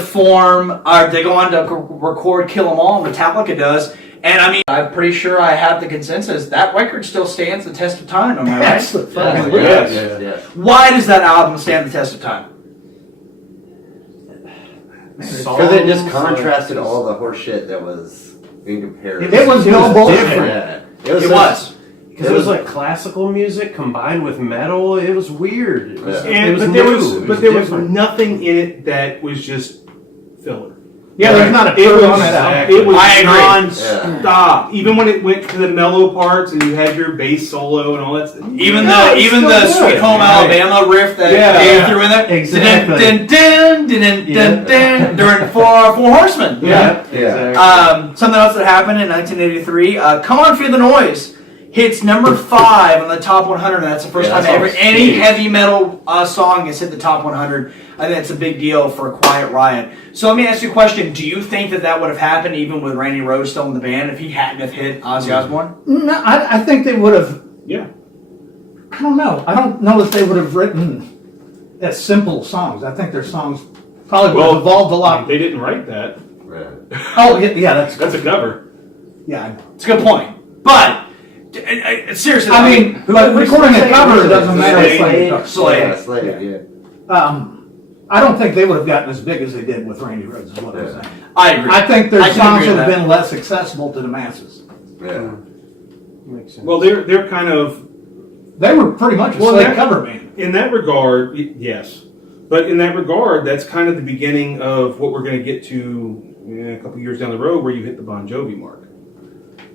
record "Kill 'Em All." Metallica does, and I mean, I'm pretty sure I have the consensus that record still stands the test of time. Am I right? That's the Yeah, fucking Yes. yes, yes. Why does that album stand the test of time? Because it just contrasted all the horse shit that was in comparison. It was no bullshit. Yeah. It was. It was. Because it was like classical music combined with metal. It was weird. It was, Yeah. it was But new. there was different. nothing in it that was just filler. Yeah, there's not a It clue was, on that album. it was I agree. non-stop. Even when it went to the mellow parts and you had your bass solo and all that stuff. Even Yeah, it's the still Sweet good. Home Right. Alabama riff that Yeah. Dave threw in there. Exactly. Dun, dun, dun, dun, dun, dun, during Four Horsemen. Yeah. Yeah. Exactly. Something else that happened in 1983. Come On Feel the Noise hits number 5 on the top 100. That's the first Yeah, time that's ever all any huge. heavy metal song has hit the top 100. I think that's a big deal for Quiet Riot. So let me ask you a question. Do you think that would have happened even with Randy Rhoads still in the band if he hadn't have hit Ozzy Osbourne? No, I think they would have. Yeah. I don't know. I don't know if they would have written as simple songs. I think their songs probably would have evolved a lot. They didn't write that. Right. Oh yeah, that's That's a cover. yeah. It's a good point. But, seriously, I mean, but recording a cover doesn't matter. Slade. Slade. Yeah, Slade, yeah. I don't think they would have gotten as big as they did with Randy Rhoads. Is what I'm Yeah. saying. I agree. I think their I can songs agree would with have that. been less accessible to the masses. Yeah. Makes sense. Well, they're kind of They were pretty much a Well, Slade that- cover band. in that regard. Yes, but in that regard, that's kind of the beginning of what we're going to get to a couple years down the road, where you hit the Bon Jovi mark,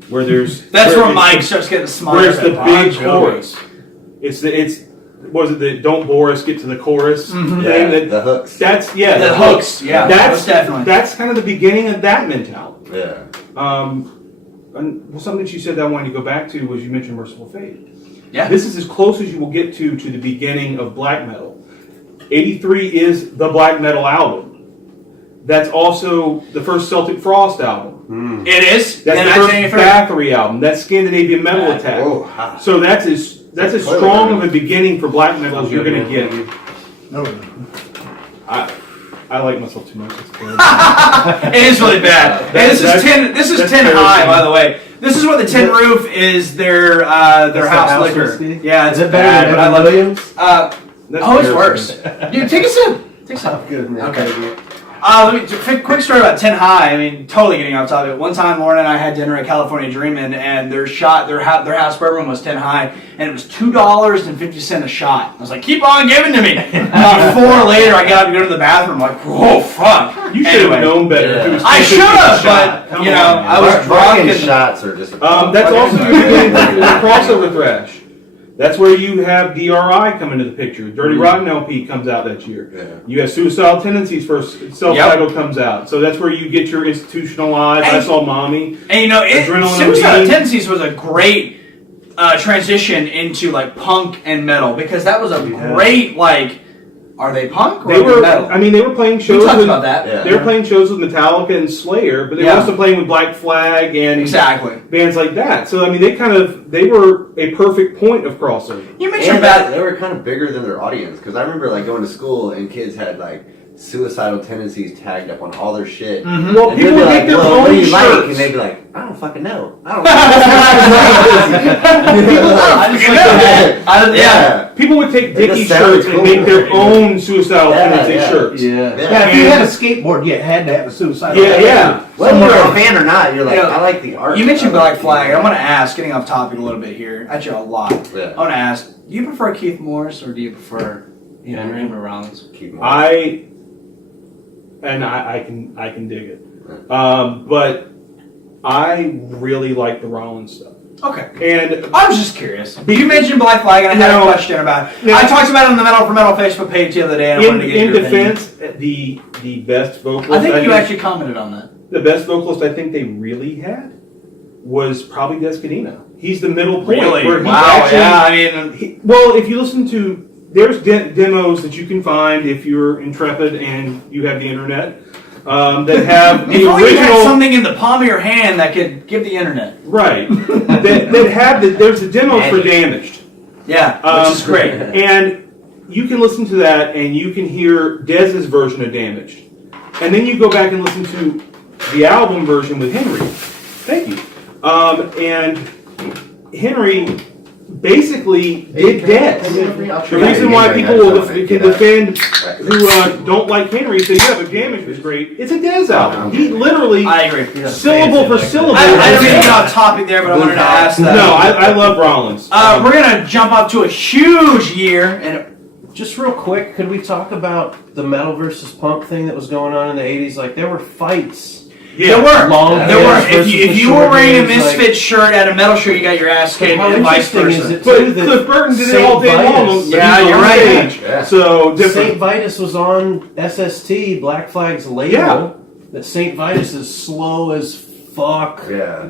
where there's That's where it's- Mike starts getting a smile. Where's at the Bon big Jovi. chorus? It's was it the "Don't Bore Us, Get to the Chorus" thing? The hooks. That's The hooks, yeah, That's most definitely. That's kind of the beginning of that mentality. Yeah. And something that you said that I wanted to go back to was you mentioned Merciful Fate. Yeah. This is as close as you will get to the beginning of black metal. 83 is the black metal album. That's also the first Celtic Frost album. It is. That's the first Bathory album. That's Scandinavian Metal Attack. Oh, So that's as strong of a beginning for black metal as you're going to get. No. I like myself too much. It's terrible. It is really bad. And this is tin high, by the way. This is what the Tin Roof is. Their house liquor. whiskey? Yeah, it's Is it bad, better but I than love it. Williams? It's worse. Dude, take a sip. Take a sip. Good, man. Okay. Quick story about Tin High. I mean, totally getting off topic. One time, Lauren and I had dinner at California Dreamin', and their house bourbon was Tin High, and it was $2.50 a shot. I was like, keep on giving to me. About 4 later, I got up to go to the bathroom. I'm like, whoa, fuck. You should have known better. Yeah. If it was I should have, but Come you know, on, man. I was drunk. Bargain And, shots are just. That's also the beginning of the crossover thrash. That's where you have DRI come into the picture. Dirty Rotten LP comes out that year. Yeah. You have Suicidal Tendencies first self-titled comes out. So that's where you get your institutionalized. I Saw Mommy. And you know, Adrenaline Suicidal MD. Tendencies was a great transition into like punk and metal because that was a great like. Are they punk or They are were. they metal? I mean, they were playing We shows. talked with, about that. Yeah. They were playing shows with Metallica and Slayer, but they were Yeah. also playing with Black Flag and Exactly. bands like that. So I mean, they were a perfect point of crossover. You mentioned And about they were kind of bigger than their audience because I remember like going to school and kids had like Suicidal Tendencies tagged up on all their shit. Well, And people they'd be would like, make their "Well, what do own you like?" shirts. And they'd be like, "I don't fucking know. I don't." yeah. People would take They just Dickie sounded shirts and cool. make their own Suicidal Yeah, Tendency yeah. shirts. Yeah. Yeah, if you had a skateboard, you had to have a suicide. Yeah. Whether you're a fan or not, you're like, You know, I like the art. You mentioned I like Black the- Flag. I'm going to ask, getting off topic a little bit here, actually a lot. Yeah. I want to ask, do you prefer Keith Morris or do you prefer Henry Rollins? Keep going. I can dig it, but I really like the Rollins stuff. Okay. And I was just curious. You mentioned Black Flag, and I had a question about it. I talked about it on the Metal for Metal Facebook page the other day, and I wanted to get in your opinion. defense, the best vocalist. I think you actually commented on that. The best vocalist I think they really had was probably Descadino. He's the middle point. Where he Wow, actually, yeah, I mean... well, if you listen to... There's demos that you can find if you're intrepid and you have the internet that have the If only you had original... something in the palm of your hand that could give the internet. Right. that have there's the demos for Damaged. Yeah, which is great. And you can listen to that and you can hear Dez's version of Damaged. And then you go back and listen to the album version with Henry. Thank you. And Henry basically did Dez. The reason why people can defend who don't like Henry say, yeah, but Damaged was great. It's a Dez album. He literally, I agree. syllable for syllable. I don't mean to get off topic there, but I wanted to ask that. No, I love Rollins. We're going to jump up to a huge year, and Just real quick, could we talk about the metal versus punk thing that was going on in the 80s? Like, there were fights. there were. Long There were. hairs If you, versus if the you were short wearing a hairs, Misfit shirt at a metal show, you got your ass kicked, how and vice interesting is versa. it, But too, that Cliff Burton did it Saint all day long. Vitus- Yeah, He was you're on right. stage. Yeah. So different. Saint Vitus was on SST, Black Flag's label. Yeah. That Saint Vitus is slow as fuck. Yeah.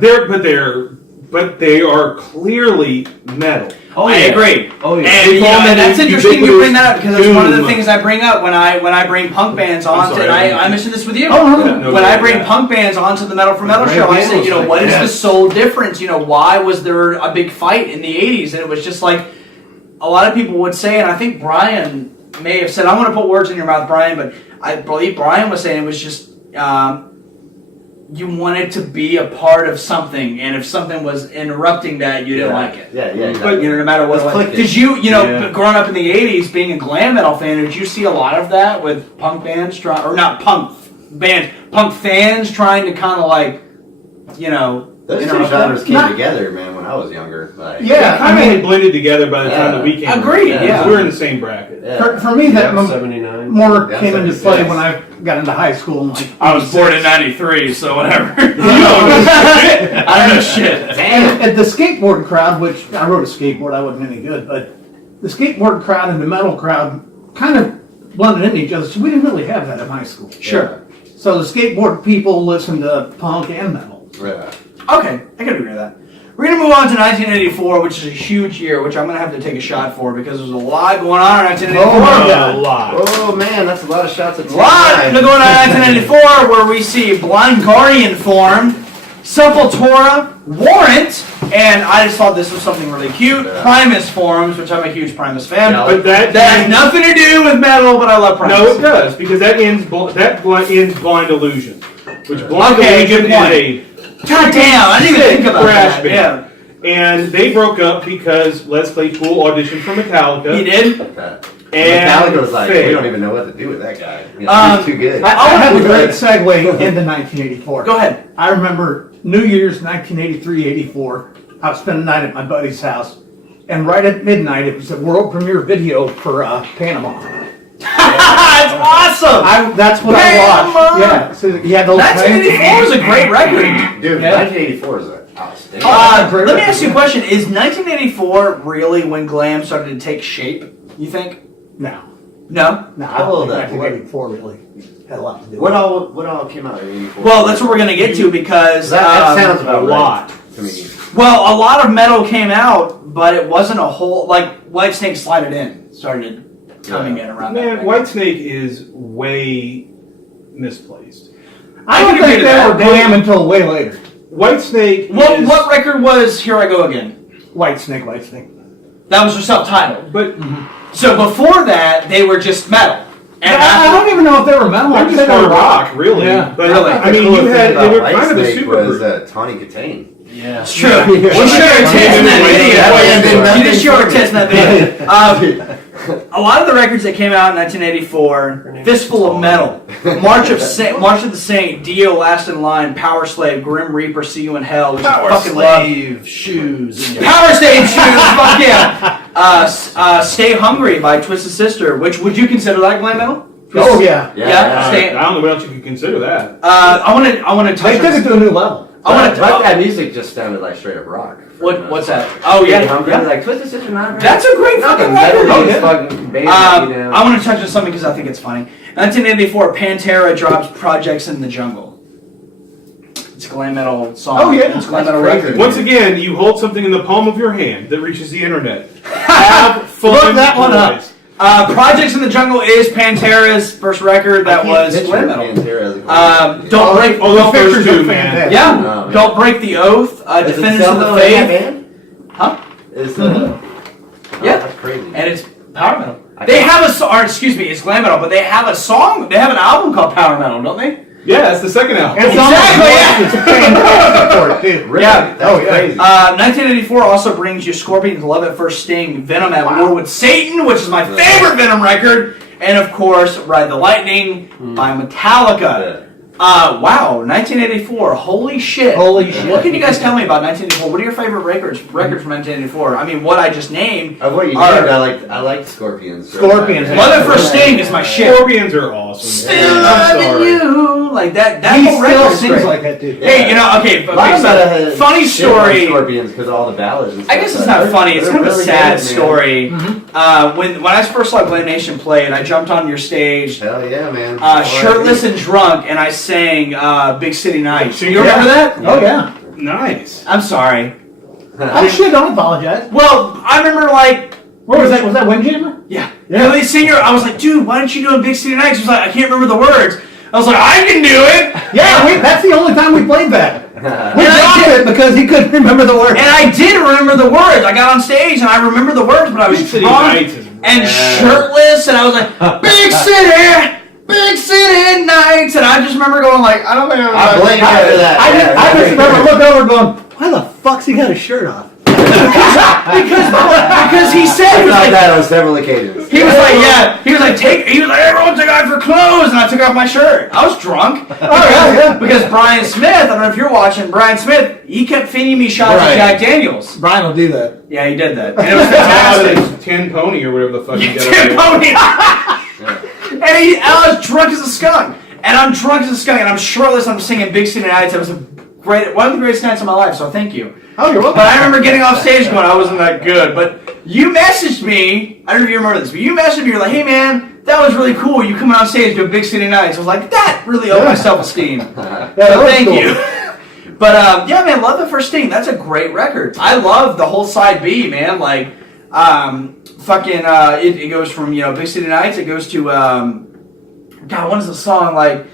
But they are clearly metal. Oh, I yeah. agree. Oh, yeah. And, you know, call and them that's interesting you bring that up because it's one of the doom. things I bring up when I bring punk bands on. sorry, And I I mentioned this with you. no, when I no, bring yeah. punk bands onto the Metal for Metal Greg show, I Ginn say, was you know, like what is that. the sole difference? You know, why was there a big fight in the 80s? And it was just like, a lot of people would say, and I think Brian may have said, I'm going to put words in your mouth, Brian, but I believe Brian was saying it was just, you wanted to be a part of something, and if something was interrupting that, you didn't like it. Yeah, yeah. But you know, no matter what, Let's click it. did you know, growing up in the '80s, being a glam metal fan, did you see a lot of that with punk bands or not punk bands, punk fans trying to kind of like, you know, Those two interrupt genres that? came together, man, when I was younger. Like, Yeah, Kind I of mean, blended together by the time that we came. Agreed, around. yeah. We're in the same bracket. yeah. for me, that 79. more Yeah, came into 76. play when I got into high school. And like, I was born in '93, so whatever. I don't know shit. and the skateboard crowd, which I rode a skateboard, I wasn't any good, but the the skateboard crowd and the metal crowd kind of blended into each other. So we didn't really have that in high school. Sure. So the skateboard people listened to punk and metal. Yeah. Okay, I can agree with that. We're going to move on to 1984, which is a huge year, which I'm going to have to take a shot for because there's a lot going on in 1984. Oh, yeah. A lot. Oh man, that's a lot of shots at A lot going on in 1984 where we see Blind Guardian form, Sepultura, Warrant, and I just thought this was something really cute. Yeah. Primus forms, which I'm a huge Primus fan. Yeah, But that That has nothing to do with metal, but I love Primus. No, it does, because that ends Blind Illusion. Which Blind Okay, good Illusion point. is a God damn, I didn't even think about Crash that. band. Yeah. And they broke up because Les Claypool auditioned for Metallica. He did? And Metallica was like, we failed. don't even know what to do with that guy. You know, he's too good. I had a great segue into 1984. Go ahead. I remember New Year's 1983-84. I was spending the night at my buddy's house, and right at midnight, it was the world premiere video for Panama. That's awesome! That's what Panama! I watched. Yeah, so you had those. 1984 was a great record. Dude, Yeah. 1984 is outstanding. Let me ask you a question. Is 1984 really when glam started to take shape, you think? No, No? no, I How old don't think that? 1984 really had a lot to do What with all came out in 84? Well, that's what we're going to get to because... that sounds a about lot. right to me. Well, a lot of metal came out, but it wasn't a whole... Like, Whitesnake Slide It In started coming in around that Man, record. Whitesnake is way misplaced. I don't can agree think to they that. were glam until way later. Whitesnake is... What record was Here I Go Again? White Snake. That was their self-titled. But So before that, they were just metal. And I don't even know if they were metal. they're I'd just say they were rock, really. Yeah. But Really? I mean, you had they were kind of a Whitesnake super was group. Tawny Katane. Yeah. It's true. She showed her tits in that video. She did show her tits in that video. A lot of the records that came out in 1984, Fistful of Metal, March of the Saint, Dio, Last in Line, Power Slave, Grim Reaper, See You in Hell, which I fucking love. Shoes. Power Slave shoes, fuck yeah. Stay Hungry by Twisted Sister, which would you consider that glam metal? Oh yeah. Yeah. Stay. I don't know what else you could consider that. I want to touch. They took it to a new level. I want to. That music just sounded like straight up rock. What's that? Oh yeah. Hungry, like Twisted Sister, not That's a great not fucking the record. metal, yeah. fucking bass, you know. I want to touch on something because I think it's funny. 1984, Pantera drops Projects in the Jungle. It's a glam metal song. Oh, yeah. It's a glam That's metal crazy. record. Once again, you hold something in the palm of your hand that reaches the internet. Have fun. Look that one up. boys. Projects in the Jungle is Pantera's first record that was glam metal. Don't break. Oh, those pictures first are two, man. fantastic. Yeah. Oh, man. Don't break the oath. Defenders of the Faith. Huh? Is Yeah. that's crazy. And it's power metal. They have a song. Or excuse me, it's glam metal, but they have a song. They have an album called Power Metal, don't they? Yeah, that's the second album. And some Exactly, yeah. it's fantastic for it too. Really? Yeah. That's Oh, yeah. crazy. 1984 also brings you Scorpions' Love at First Sting, Venom at War with Satan, which is my favorite Venom record, and of course, Ride the Lightning by Metallica. Wow, 1984. Holy shit. Holy shit. What can you guys tell me about 1984? What are your favorite records from 1984? I mean, what I just named. Of what you Are- named, I liked Scorpions. Scorpions. Love at First Sting is my shit. Scorpions are awesome. Still I'm loving sorry. you. Like that He whole still record is sings great. like that too. Hey, you know, okay, A lot of so metal has funny shit on story. Scorpions because of all the ballads and stuff. I guess it's but not they're- funny. It's they're kind of a really sad good, man. story. When I first saw Glam Nation play, and I jumped on your stage, Hell yeah, man. shirtless and drunk, and I sang "Big City Nights." Yeah. You remember that? Oh yeah. Nice. I'm sorry. Oh shit! Don't apologize. Well, I remember like, Where was that? Was that Windjammer? yeah, Yeah. the singer. I was like, dude, why don't you do a Big City Nights? He was like, I can't remember the words. I was like, I can do it. Yeah, that's the only time we played that. We And I dropped did- it because he couldn't remember the words. And I did remember the words. I got on stage and I remember the words, but I was Big City drunk Nights is and rad. shirtless, and I was like, Big City Nights, and I just remember going like, I don't think I'm I blink after that. I just remember looking over going, why the fuck's he got his shirt off? because he said I he was thought like, that on several occasions. he was like, yeah, he was like, everyone take off your clothes, and I took off my shirt. I was drunk. Because Brian Smith, I don't know if you're watching, Brian Smith, he kept feeding me shots of Right. Jack Daniels. Brian will do that. Yeah, he did that, and it was fantastic. It's 10 Pony or whatever the fuck you got Tim over Pony. there. And I was drunk as a skunk. And I'm drunk as a skunk, and I'm shirtless, and I'm singing Big City Nights. It was one of the greatest nights of my life, so thank you. Oh, you're welcome. But I remember getting off stage going, I wasn't that good. But You messaged me. I don't know if you remember this, but you messaged me. You're like, "Hey man, that was really cool. You coming on stage to Big City Nights." I was like, "That really opened my self-esteem." So thank you. But yeah, man, Love at First Sting. That's a great record. I love the whole side B, man. Like, it goes from Big City Nights. It goes to God. What is the song like?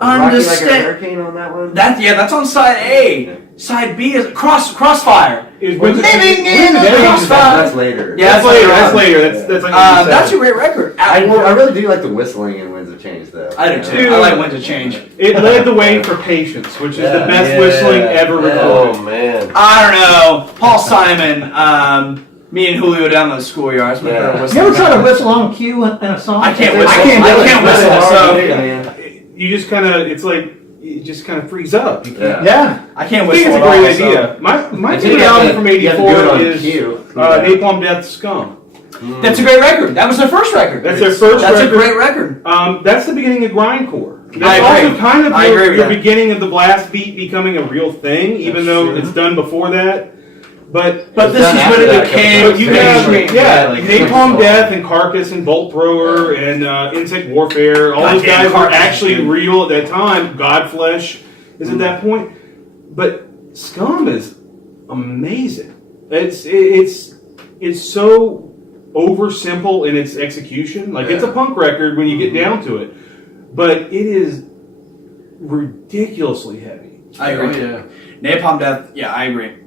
Rocky Like a Hurricane on that one? That's on side A. Side B is Crossfire. Living in a Crossfire. That's later. Yeah, That's later. That's like that's a great record. I really do like the whistling in Winds of Change, though. I do too. I like Winds of Change. It led the way for Patience, which is the best whistling ever recorded. Oh man. I don't know. Paul Simon. Me and Julio down in the schoolyard. That's my favorite You whistling. ever try to whistle on cue in a song? I can't whistle. I can't whistle. So You just kind of, it's like, you just kind of freeze up. You can't. Yeah. I can't I think whistle. it's a great at all, idea. My You favorite have album to- from you have to do it '84 on is cue. Napalm Death Scum. So. That's a great record. That was their first record. That's their first That's record. a great record. That's the beginning of grindcore. I That's agree. also kind of I agree with your that. beginning of the blast beat becoming a real thing, even though it's done before that. But But this done is after when it that, became. But you have, like Napalm Death and Carcass and Bolt Thrower and Insect Warfare. All those Goddamn guys were Carcass, actually dude. real at that time. Godflesh is at that point. But Scum is amazing. It's so oversimple in its execution. Like it's a punk record when you get down to it, but it is ridiculously heavy. I agree. Oh, yeah. Napalm Death. Yeah, I agree.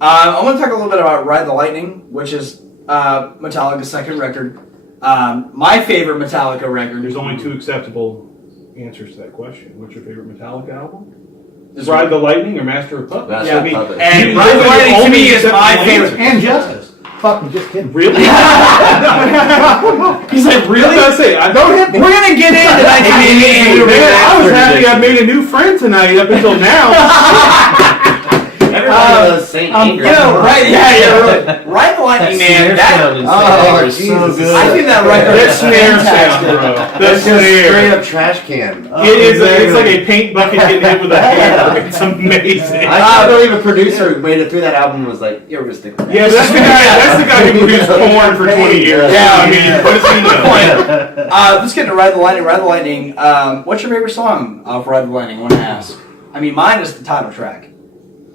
I want to talk a little bit about Ride the Lightning, which is Metallica's second record. My favorite Metallica record. There's only two acceptable answers to that question. What's your favorite Metallica album? Is Ride the Lightning or Master of Puppets? Master Yeah, of Puppets. and You- Ride the you Lightning to only me is accept my one favorite. answer. And Justice. Fucking just kidding. Really? He's like, really? I was gonna say, Don't hit me. We're gonna get into 1988. Man, I was happy I made a new friend tonight up until now. Everybody loves Saint Anger. Ride the Lightning, man. Oh, was so Jesus. good. I think that record That is snare fantastic. sound, bro. That That's just straight snare. up trash can. It's like a paint bucket getting hit with a hammer. It's amazing. I can't believe a producer who made it through that album was like, "Yeah, we're gonna stick with that." Yeah, that's the guy who produced porn for 20 years. Yeah, I mean, what does he know? Let's get into Ride the Lightning. Ride the Lightning. What's your favorite song of Ride the Lightning? I want to ask. I mean, mine is the title track.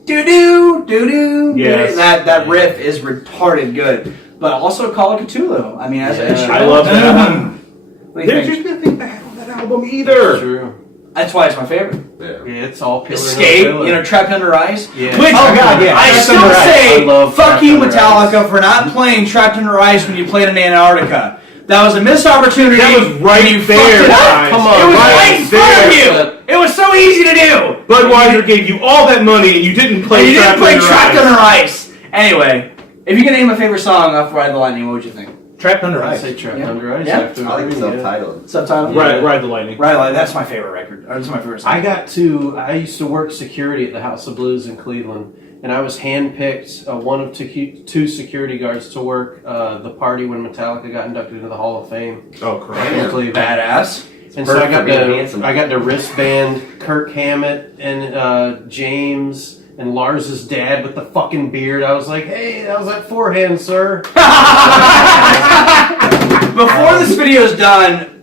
Doo doo doo doo. Yes. That riff is retarded good, but also Call of Cthulhu. I mean, as an instrument. I love that. What do you There's think? just nothing bad on that album either. True. That's why it's my favorite. Yeah. Yeah, it's all pillar. Escape, no filler. Trapped Under Ice. Yeah. Which Oh, God, yeah. I Trapped still Under Ice. say, I love fuck Trapped you, Under Metallica, for not playing Trapped Under Ice when you played in Antarctica. That was a missed opportunity. That was right and you there, fucked it up. guys. Come on, It was right right in front of there. you. It was so easy to do. Budweiser gave you all that money and you didn't play And you didn't play Trapped Trapped Under Under Ice. Ice. Anyway, if you could name a favorite song off Ride the Lightning, what would you think? Trapped Under I Ice. say Trapped Yeah. Under Ice. Yeah. After I like the yeah. self-titled. Subtitle? Ride the Lightning. Ride the Lightning. That's my favorite record. That's my favorite song. I used to work security at the House of Blues in Cleveland, and I was handpicked one of two security guards to work the party when Metallica got inducted into the Hall of Fame Oh, in crap. Cleveland. Badass. And so I Perfect got for being handsome. to wristband Kirk Hammett and James and Lars's dad with the fucking beard. I was like, hey, that was that forehand, sir. Before this video is done,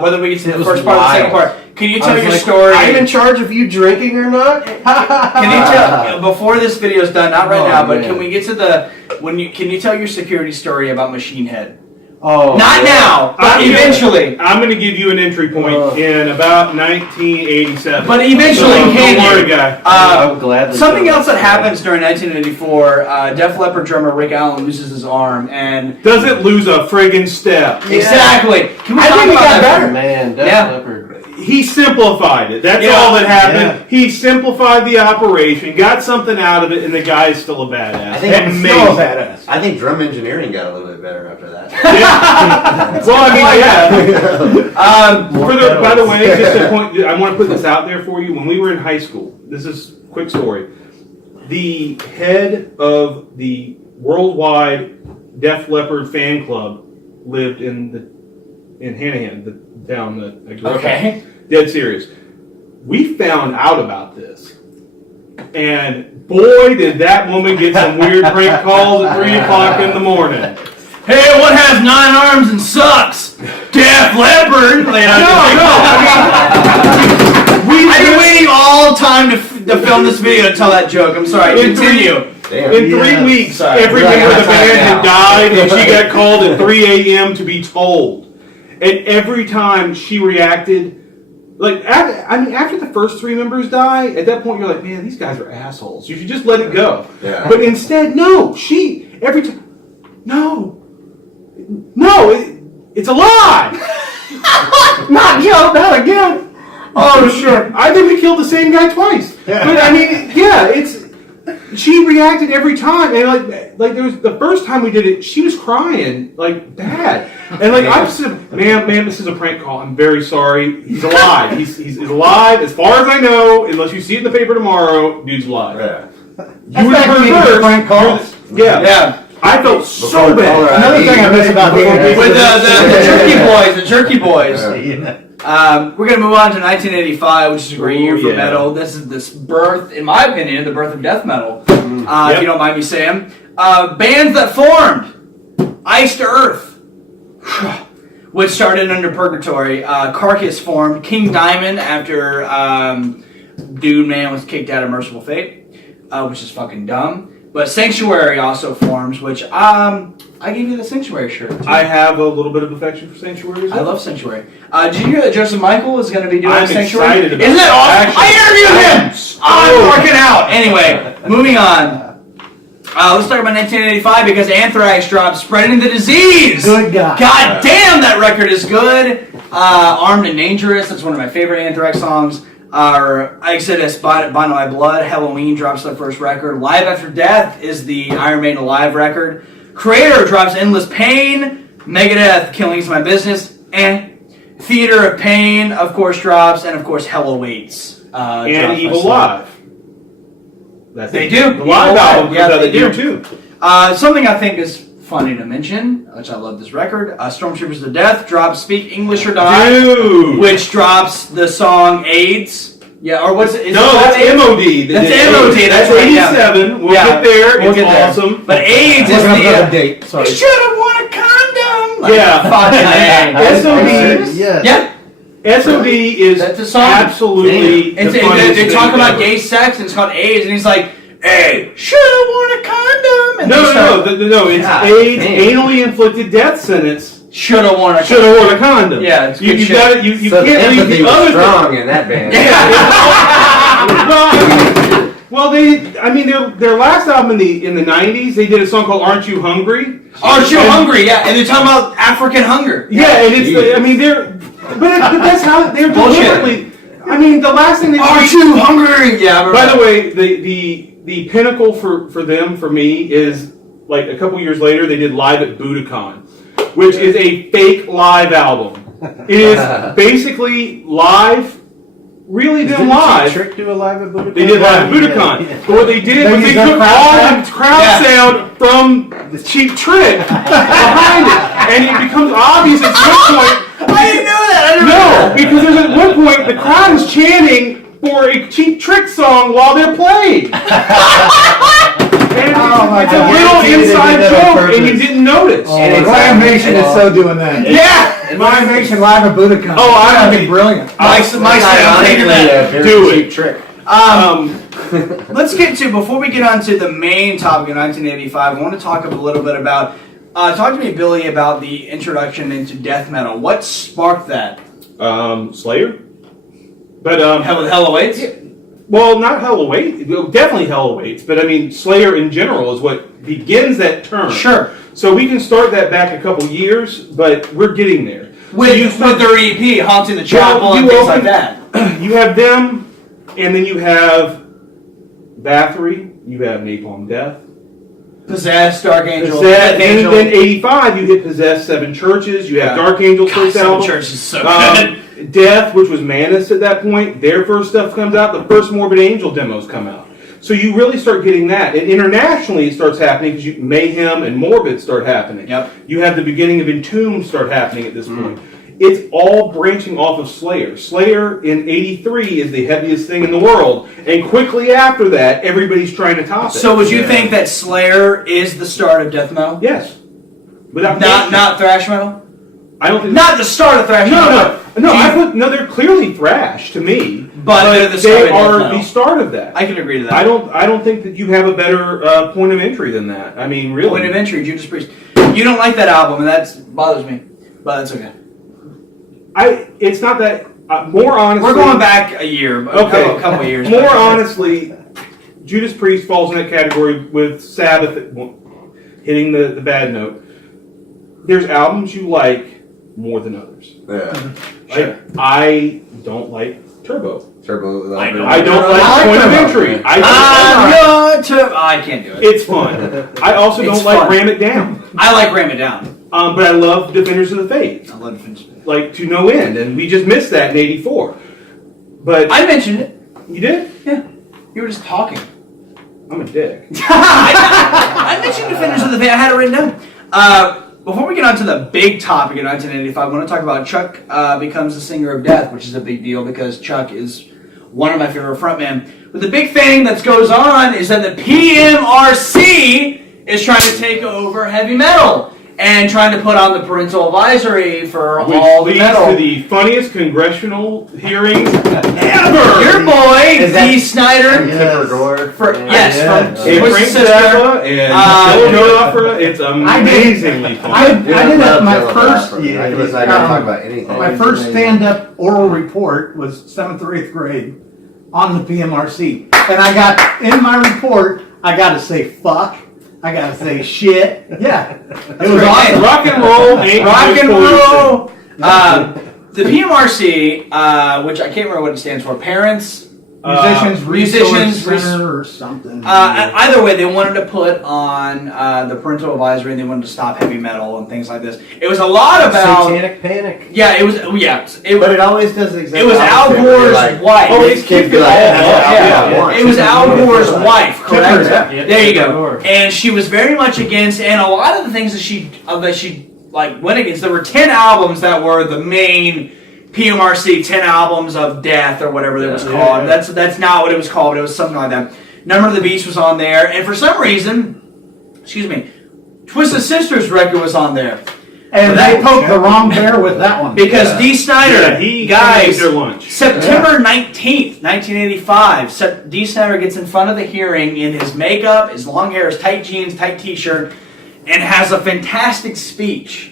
whether we get to It the was first part or the second wild. part, can you I tell was your like, story? I'm in charge of you drinking or not? Can you tell before this video is done? Not right Oh, now, but man. can we get to can you tell your security story about Machine Head? Oh, Not yeah. now, but I'm gonna- eventually. I'm going to give you an entry point in about 1987. But eventually, So, can don't worry, you? guy. I would gladly Something tell else that story. happens during 1984, Def Leppard drummer Rick Allen loses his arm, and Doesn't lose a friggin' step. exactly. Can we I talk think he about got that? better. Man, Def Yeah. Leppard. He simplified it. That's Yeah. all that happened. Yeah. He simplified the operation, got something out of it, and the guy is still a badass. I think It's amazing. still badass. I think drum engineering got a little bit better after that. Yeah. Well, I mean, yeah. More By the pedals. way, just a point, I want to put this out there for you. When we were in high school, this is a quick story. The head of the worldwide Def Leppard fan club lived in Hanahan, the town that I grew up in. Okay. Dead serious. We found out about this And boy, did that woman get some weird prank calls at 3 o'clock in the morning. Hey, what has 9 arms and sucks? Def Leppard. I've been waiting all time to film this video to tell that joke. I'm sorry. Continue. In 3 weeks, every member of the band had died, and she got called at 3 a.m. to be told. And every time she reacted, like, after the first 3 members die, at that point you're like, man, these guys are assholes. You should just let it go. Yeah. But instead, no, every time, it's a lie. Not Joe, not again. Oh, sure. I think we killed the same guy twice. Yeah. But I mean, yeah, she reacted every time, and like there was the first time we did it, she was crying like bad, and like I just said, ma'am, this is a prank call. I'm very sorry. He's alive. He's alive as far as I know. Unless you see it in the paper tomorrow, dude's alive. Yeah. You would have heard first. Prank calls. Yeah. I felt so bad. Another thing I miss about With the Jerky Boys. We're going to move on to 1985, which is a great year for metal. This is this birth, in my opinion, the birth of death metal, if you don't mind me saying. Bands that formed. Ice to Earth, which started under Purgatory. Carcass formed. King Diamond after Dude Man was kicked out of Merciful Fate, which is fucking dumb. But Sanctuary also forms, which I gave you the Sanctuary shirt too. I have a little bit of affection for Sanctuary as well. I love Sanctuary. Did you hear that Joseph Michael is going to be doing I'm Sanctuary? excited about Isn't that awesome? Actually, I interviewed him! I'm working out! Anyway, moving on. Let's talk about 1985 because Anthrax dropped Spreading the Disease. Good God. God damn, that record is good. Armed and Dangerous, that's one of my favorite Anthrax songs. Exodus, By My Blood, Halloween drops their first record. Live After Death is the Iron Maiden live record. Creator drops Endless Pain. Megadeth, Killing's My Business. Theater of Pain, of course, drops. And, of course, Hell Awaits. And Evil Live. They do. The live album, yeah, they do too. Something I think is funny to mention, which I love this record, Stormtroopers to Death drops Speak English or Die, Dude. which drops the song AIDS. Yeah, or what's it? That's MOD. That's MOD. That's right, 87. We'll get there. It's awesome. But AIDS is Looking up another the... date. Sorry. You should have worn a condom! Yeah. Fucking Yeah. Yeah. SOD is That's the song. absolutely the funniest They talk thing about ever. gay sex, and it's called AIDS, and he's like, hey, should have worn a condom! And No, it's God, AIDS, damn. anally inflicted death sentence. Should have worn a Should have worn a condom. Yeah, it's you good shit. got it. You So the can't leave empathy the was other strong in that band. Well, their last album in the 90s, they did a song called "Aren't You Hungry?" Aren't you hungry? Yeah, and they're talking about African hunger. Yeah, and it's but that's how they're Bullshit. deliberately. I mean, the last thing they Aren't you hungry? Yeah, I remember By that. the way, the pinnacle for me is like a couple years later they did Live at Budokan, which is a fake live album. It is basically live, really done live. Trick do a live at Budokan? They did Live at Budokan. But what they did was they took all the crowd sound from the Cheap Trick behind it, and it becomes obvious at some point. I didn't know that. I didn't know No, that. because there's at one point the crowd is chanting for a Cheap Trick song while they're playing. And it's a little inside joke, and you didn't notice. And Glam Nation is so doing that. Yeah. Glam Nation live at Budokan. Oh, I think brilliant. My sound taking that. Do it. Cheap trick. Let's get to, before we get on to the main topic of 1985, I want to talk a little bit about, talk to me, Billy, about the introduction into death metal. What sparked that? Slayer? But, Hell Awaits? well, not Hell Awaits. Well, definitely Hell Awaits, but I mean, Slayer in general is what begins that term. Sure. So we can start that back a couple years, but we're getting there. With their EP, Haunting the Chapel, and things like that. You have them, and then you have Bathory, you have Napalm Death. Possessed, Dark Angel, Possessed, Death and Angel. then 85, you hit Possessed, Seven Churches, you have Dark Angel's first Seven album. Churches is so good. Death, which was Manus at that point, their first stuff comes out, the first Morbid Angel demos come out. So you really start getting that. And internationally it starts happening because Mayhem and Morbid start happening. Yep. You have the beginning of Entomb start happening at this point. it's all branching off of Slayer. Slayer in '83 is the heaviest thing in the world, and quickly after that, everybody's trying to top it. So would you think that Slayer is the start of death metal? Yes, without Not thrash metal. I don't think Not the start of thrash metal. No. They're clearly thrash to me, But they're the start they of death are metal. the start of that. I can agree to that. I don't think that you have a better point of entry than that. I mean, really. Point of entry, Judas Priest. You don't like that album, and that bothers me, but that's okay. It's not that. More honestly, We're going back a year, Okay, a couple of years. More back. honestly, Judas Priest falls in that category with Sabbath hitting the bad note. There's albums you like more than others. Yeah. Sure. I don't like Turbo. Turbo. I don't I don't like Point of Entry. I can't do it. It's fun. I also It's don't like fun. Ram It Down. I like Ram It Down. But I love Defenders of the Faith. I love Defenders. Like to no end, and we just missed that in '84. But I mentioned it. you did? Yeah. You were just talking. I'm a dick. I mentioned Defenders of the Faith. I had it written down. Before we get on to the big topic in 1985, I want to talk about Chuck becomes the singer of death, which is a big deal because Chuck is one of my favorite frontmen. But the big thing that goes on is that the PMRC is trying to take over heavy metal and trying to put on the parental advisory for Which all the leads metal. to the funniest congressional hearings ever. Your boy, Is that- D. Snyder. Tipper Gore. From Yeah. from Hey, Twisted Frank Sister. Zappa and Joe Opera, it's amazingly fun. I Dude, did love it my Jello first Opera. year. I was not going to talk about anything. My first stand-up oral report was 7th or 8th grade on the PMRC. And I got, in my report, I got to say fuck. I got to say shit. Yeah. It was great. awesome. Rock and roll ain't Rock good and pollution. roll. The PMRC, which I can't remember what it stands for, Parents. Musicians Musicians Resource Center or something. Either way, they wanted to put on the parental advisory, and they wanted to stop heavy metal and things like this. It was a lot about Satanic Panic. Yeah, it was. Yeah, But it always does the exact it was Al opposite, where you're Gore's like, wife. Oh, these kids be like, Yeah. It was Al Gore's wife, correct? Yeah. There you Al go. Gore. And she was very much against, and a lot of the things that she like went against. There were 10 albums that were the main PMRC 10 albums of death or whatever it was called. Yeah. That's not what it was called, but it was something like that. Number of the Beast was on there, and for some reason, Twisted Sister's record was on there. and that- they poked the wrong bear with that one. Because Yeah. D. Snyder, Yeah, he guys, ate their lunch. September 19th, 1985, D. Snyder gets in front of the hearing in his makeup, his long hair, his tight jeans, tight t-shirt, and has a fantastic speech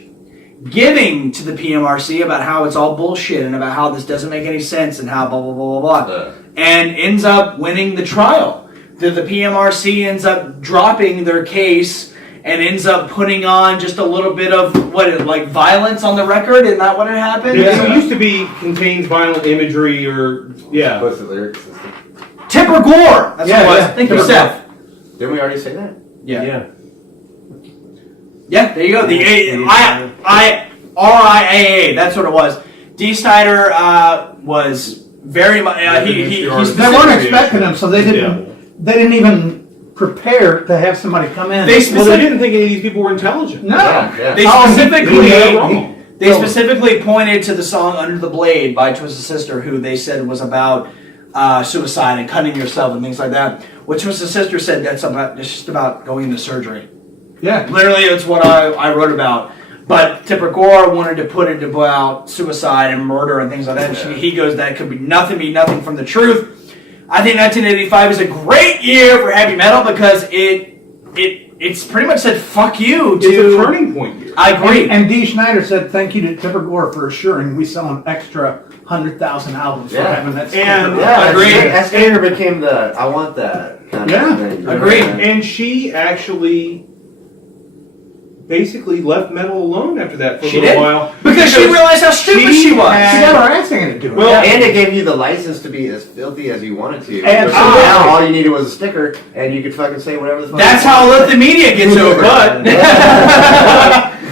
giving to the PMRC about how it's all bullshit and about how this doesn't make any sense and how blah, blah, blah, blah, blah. And ends up winning the trial. The PMRC ends up dropping their case and ends up putting on just a little bit of, violence on the record? Isn't that what it happened? It used to be contains violent imagery or, yeah. Explicit lyric system. Tipper Gore! That's Yeah, what it was. yeah. Thank you, Tipper Seth. Didn't we already say that? Yeah, there you go. The RIAA, that's what it was. D. Snyder was very much. He's They weren't expecting him, so they didn't even prepare to have somebody come in. They Well, they didn't think any of these people were intelligent. No. Yeah. They Oh, specifically They were wrong. they specifically pointed to the song "Under the Blade" by Twisted Sister, who they said was about suicide and cutting yourself and things like that. What Twisted Sister said it's just about going into surgery. Yeah. Literally, it's what I wrote about. But Tipper Gore wanted to put it about suicide and murder and things like that. Yeah. He goes, that could be nothing from the truth. I think 1985 is a great year for heavy metal because it's pretty much said fuck you It's a to. turning point year. I agree. And Dee Snider said, "Thank you to Tipper Gore for assuring we sell an extra 100,000 albums for Yeah. having that." And- sticker. Yeah, Agreed. Escalator became the I want that kind Yeah. of thing. Agreed. And she actually basically left metal alone after that for She a little did. while. Because she realized how stupid she was. She got her ass handed to her. Well, And it gave you the license to be as filthy as you wanted to. Absolutely. So now all you needed was a sticker, and you could fucking say whatever the fuck. That's you how wanted. let the media gets over. But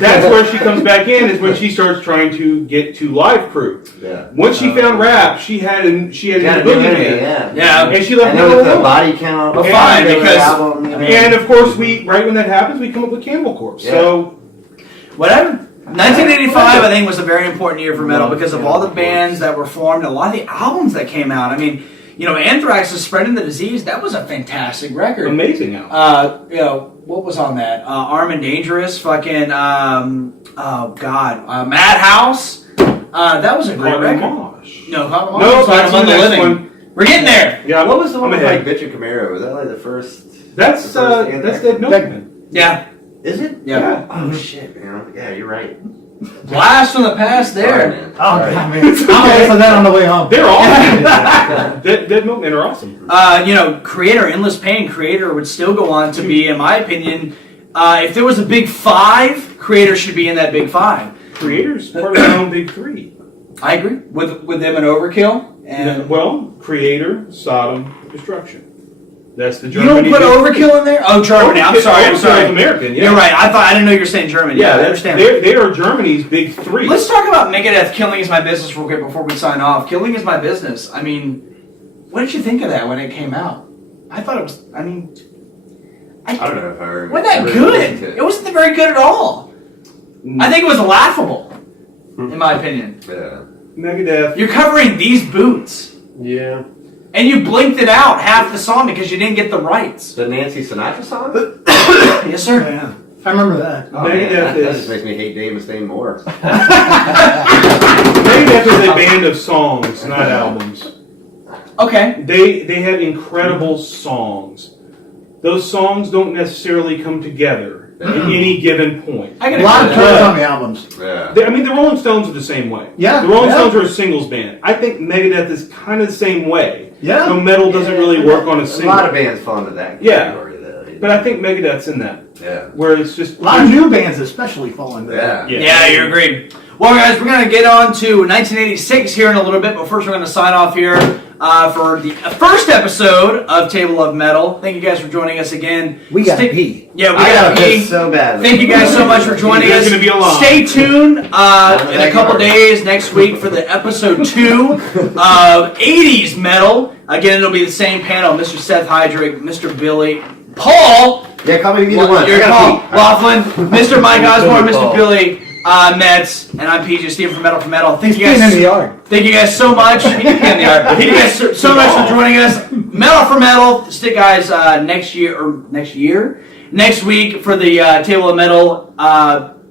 that's where she comes back in is when she starts trying to get to live crew. Yeah. Once she found rap, she had a Yeah, boogeyman. yeah. Yeah. And she left And metal then with the alone. body count. Well, and fine, the because- album, I mean, And of course, right when that happens, we come up with Cannibal Corpse. Yeah. So Whatever. 1985, I think, was a very important year for metal because of all the bands that were formed, a lot of the albums that came out. I mean, Anthrax is Spreading the Disease. That was a fantastic record. Amazing album. What was on that? Armed and Dangerous, fucking, Madhouse. That was a great record. Homage. No, that's the next one. We're getting there. Yeah, What was the one I'm with ahead. like Bitch and Camaro? Was that like the first? That's Dead Milkman. Yeah. Is it? Yeah. Oh shit, man. Yeah, you're right. Blast from the past Sorry, there. man. Oh, Sorry. God, man. I'm gonna listen to that on the way home. They're awesome. Dead Milkmen are awesome. Creator, Endless Pain, Creator would still go on to be, in my opinion, if there was a big five, Creator should be in that big five. Creators part of their own big three. I agree with them and Overkill. And Creator, Sodom, Destruction. That's the you Germany. don't put Overkill in there? Oh, Germany. I'm sorry. Overkill is American. Yeah. You're right. I didn't know you were saying Germany. Yeah, I understand. They are Germany's big three. Let's talk about Megadeth. Killing Is My Business real quick before we sign off. Killing Is My Business. I mean, what did you think of that when it came out? I thought it was. I mean, I don't know if I remember. wasn't that good? It wasn't very good at all. I think it was laughable, in my opinion. Yeah. Megadeth. You're covering these boots. Yeah. And you blinked it out half the song because you didn't get the rights. The Nancy Sinatra song? Yes, sir. Yeah. I remember that. Oh, man, Megadeth that is- just makes me hate Dave Mustaine more. Megadeth is a band of songs, not albums. Okay. They have incredible songs. Those songs don't necessarily come together at any given point. I A can lot of agree with tours that. on the albums. Yeah. The Rolling Stones are the same way. Yeah, The Rolling yeah. Stones are a singles band. I think Megadeth is kind of the same way. Yeah. So metal doesn't really work on a A single. lot of bands fall into that Yeah. category, though. But I think Megadeth's in that. Yeah. Where it's just A lot of new bands especially fall into that. Yeah. Yeah, you agreed. Well, guys, we're going to get on to 1986 here in a little bit, but first we're going to sign off here for the first episode of Table of Metal. Thank you guys for joining us again. We gotta pee. Yeah, we I got gotta to pee. piss so bad. Thank you guys so much for joining There's us. gonna be a line. Stay tuned in a couple days next week for the episode 2 of 80's Metal. Again, it'll be the same panel: Mr. Seth Heydrich, Mr. Billy, Paul. Yeah, call me either one. You're I Paul gotta pee. Laughlin, Mr. Mike Osborne, Paul. Mr. Billy Metz, and I'm PJ Steve from Metal for Metal. Thank He's you peeing in the guys. yard. Thank you guys so much. Thank you guys so much for joining us. Metal for Metal. Stick guys next week for the Table of Metal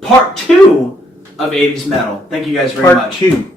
part 2 of 80's Metal. Thank you guys very Part much. 2.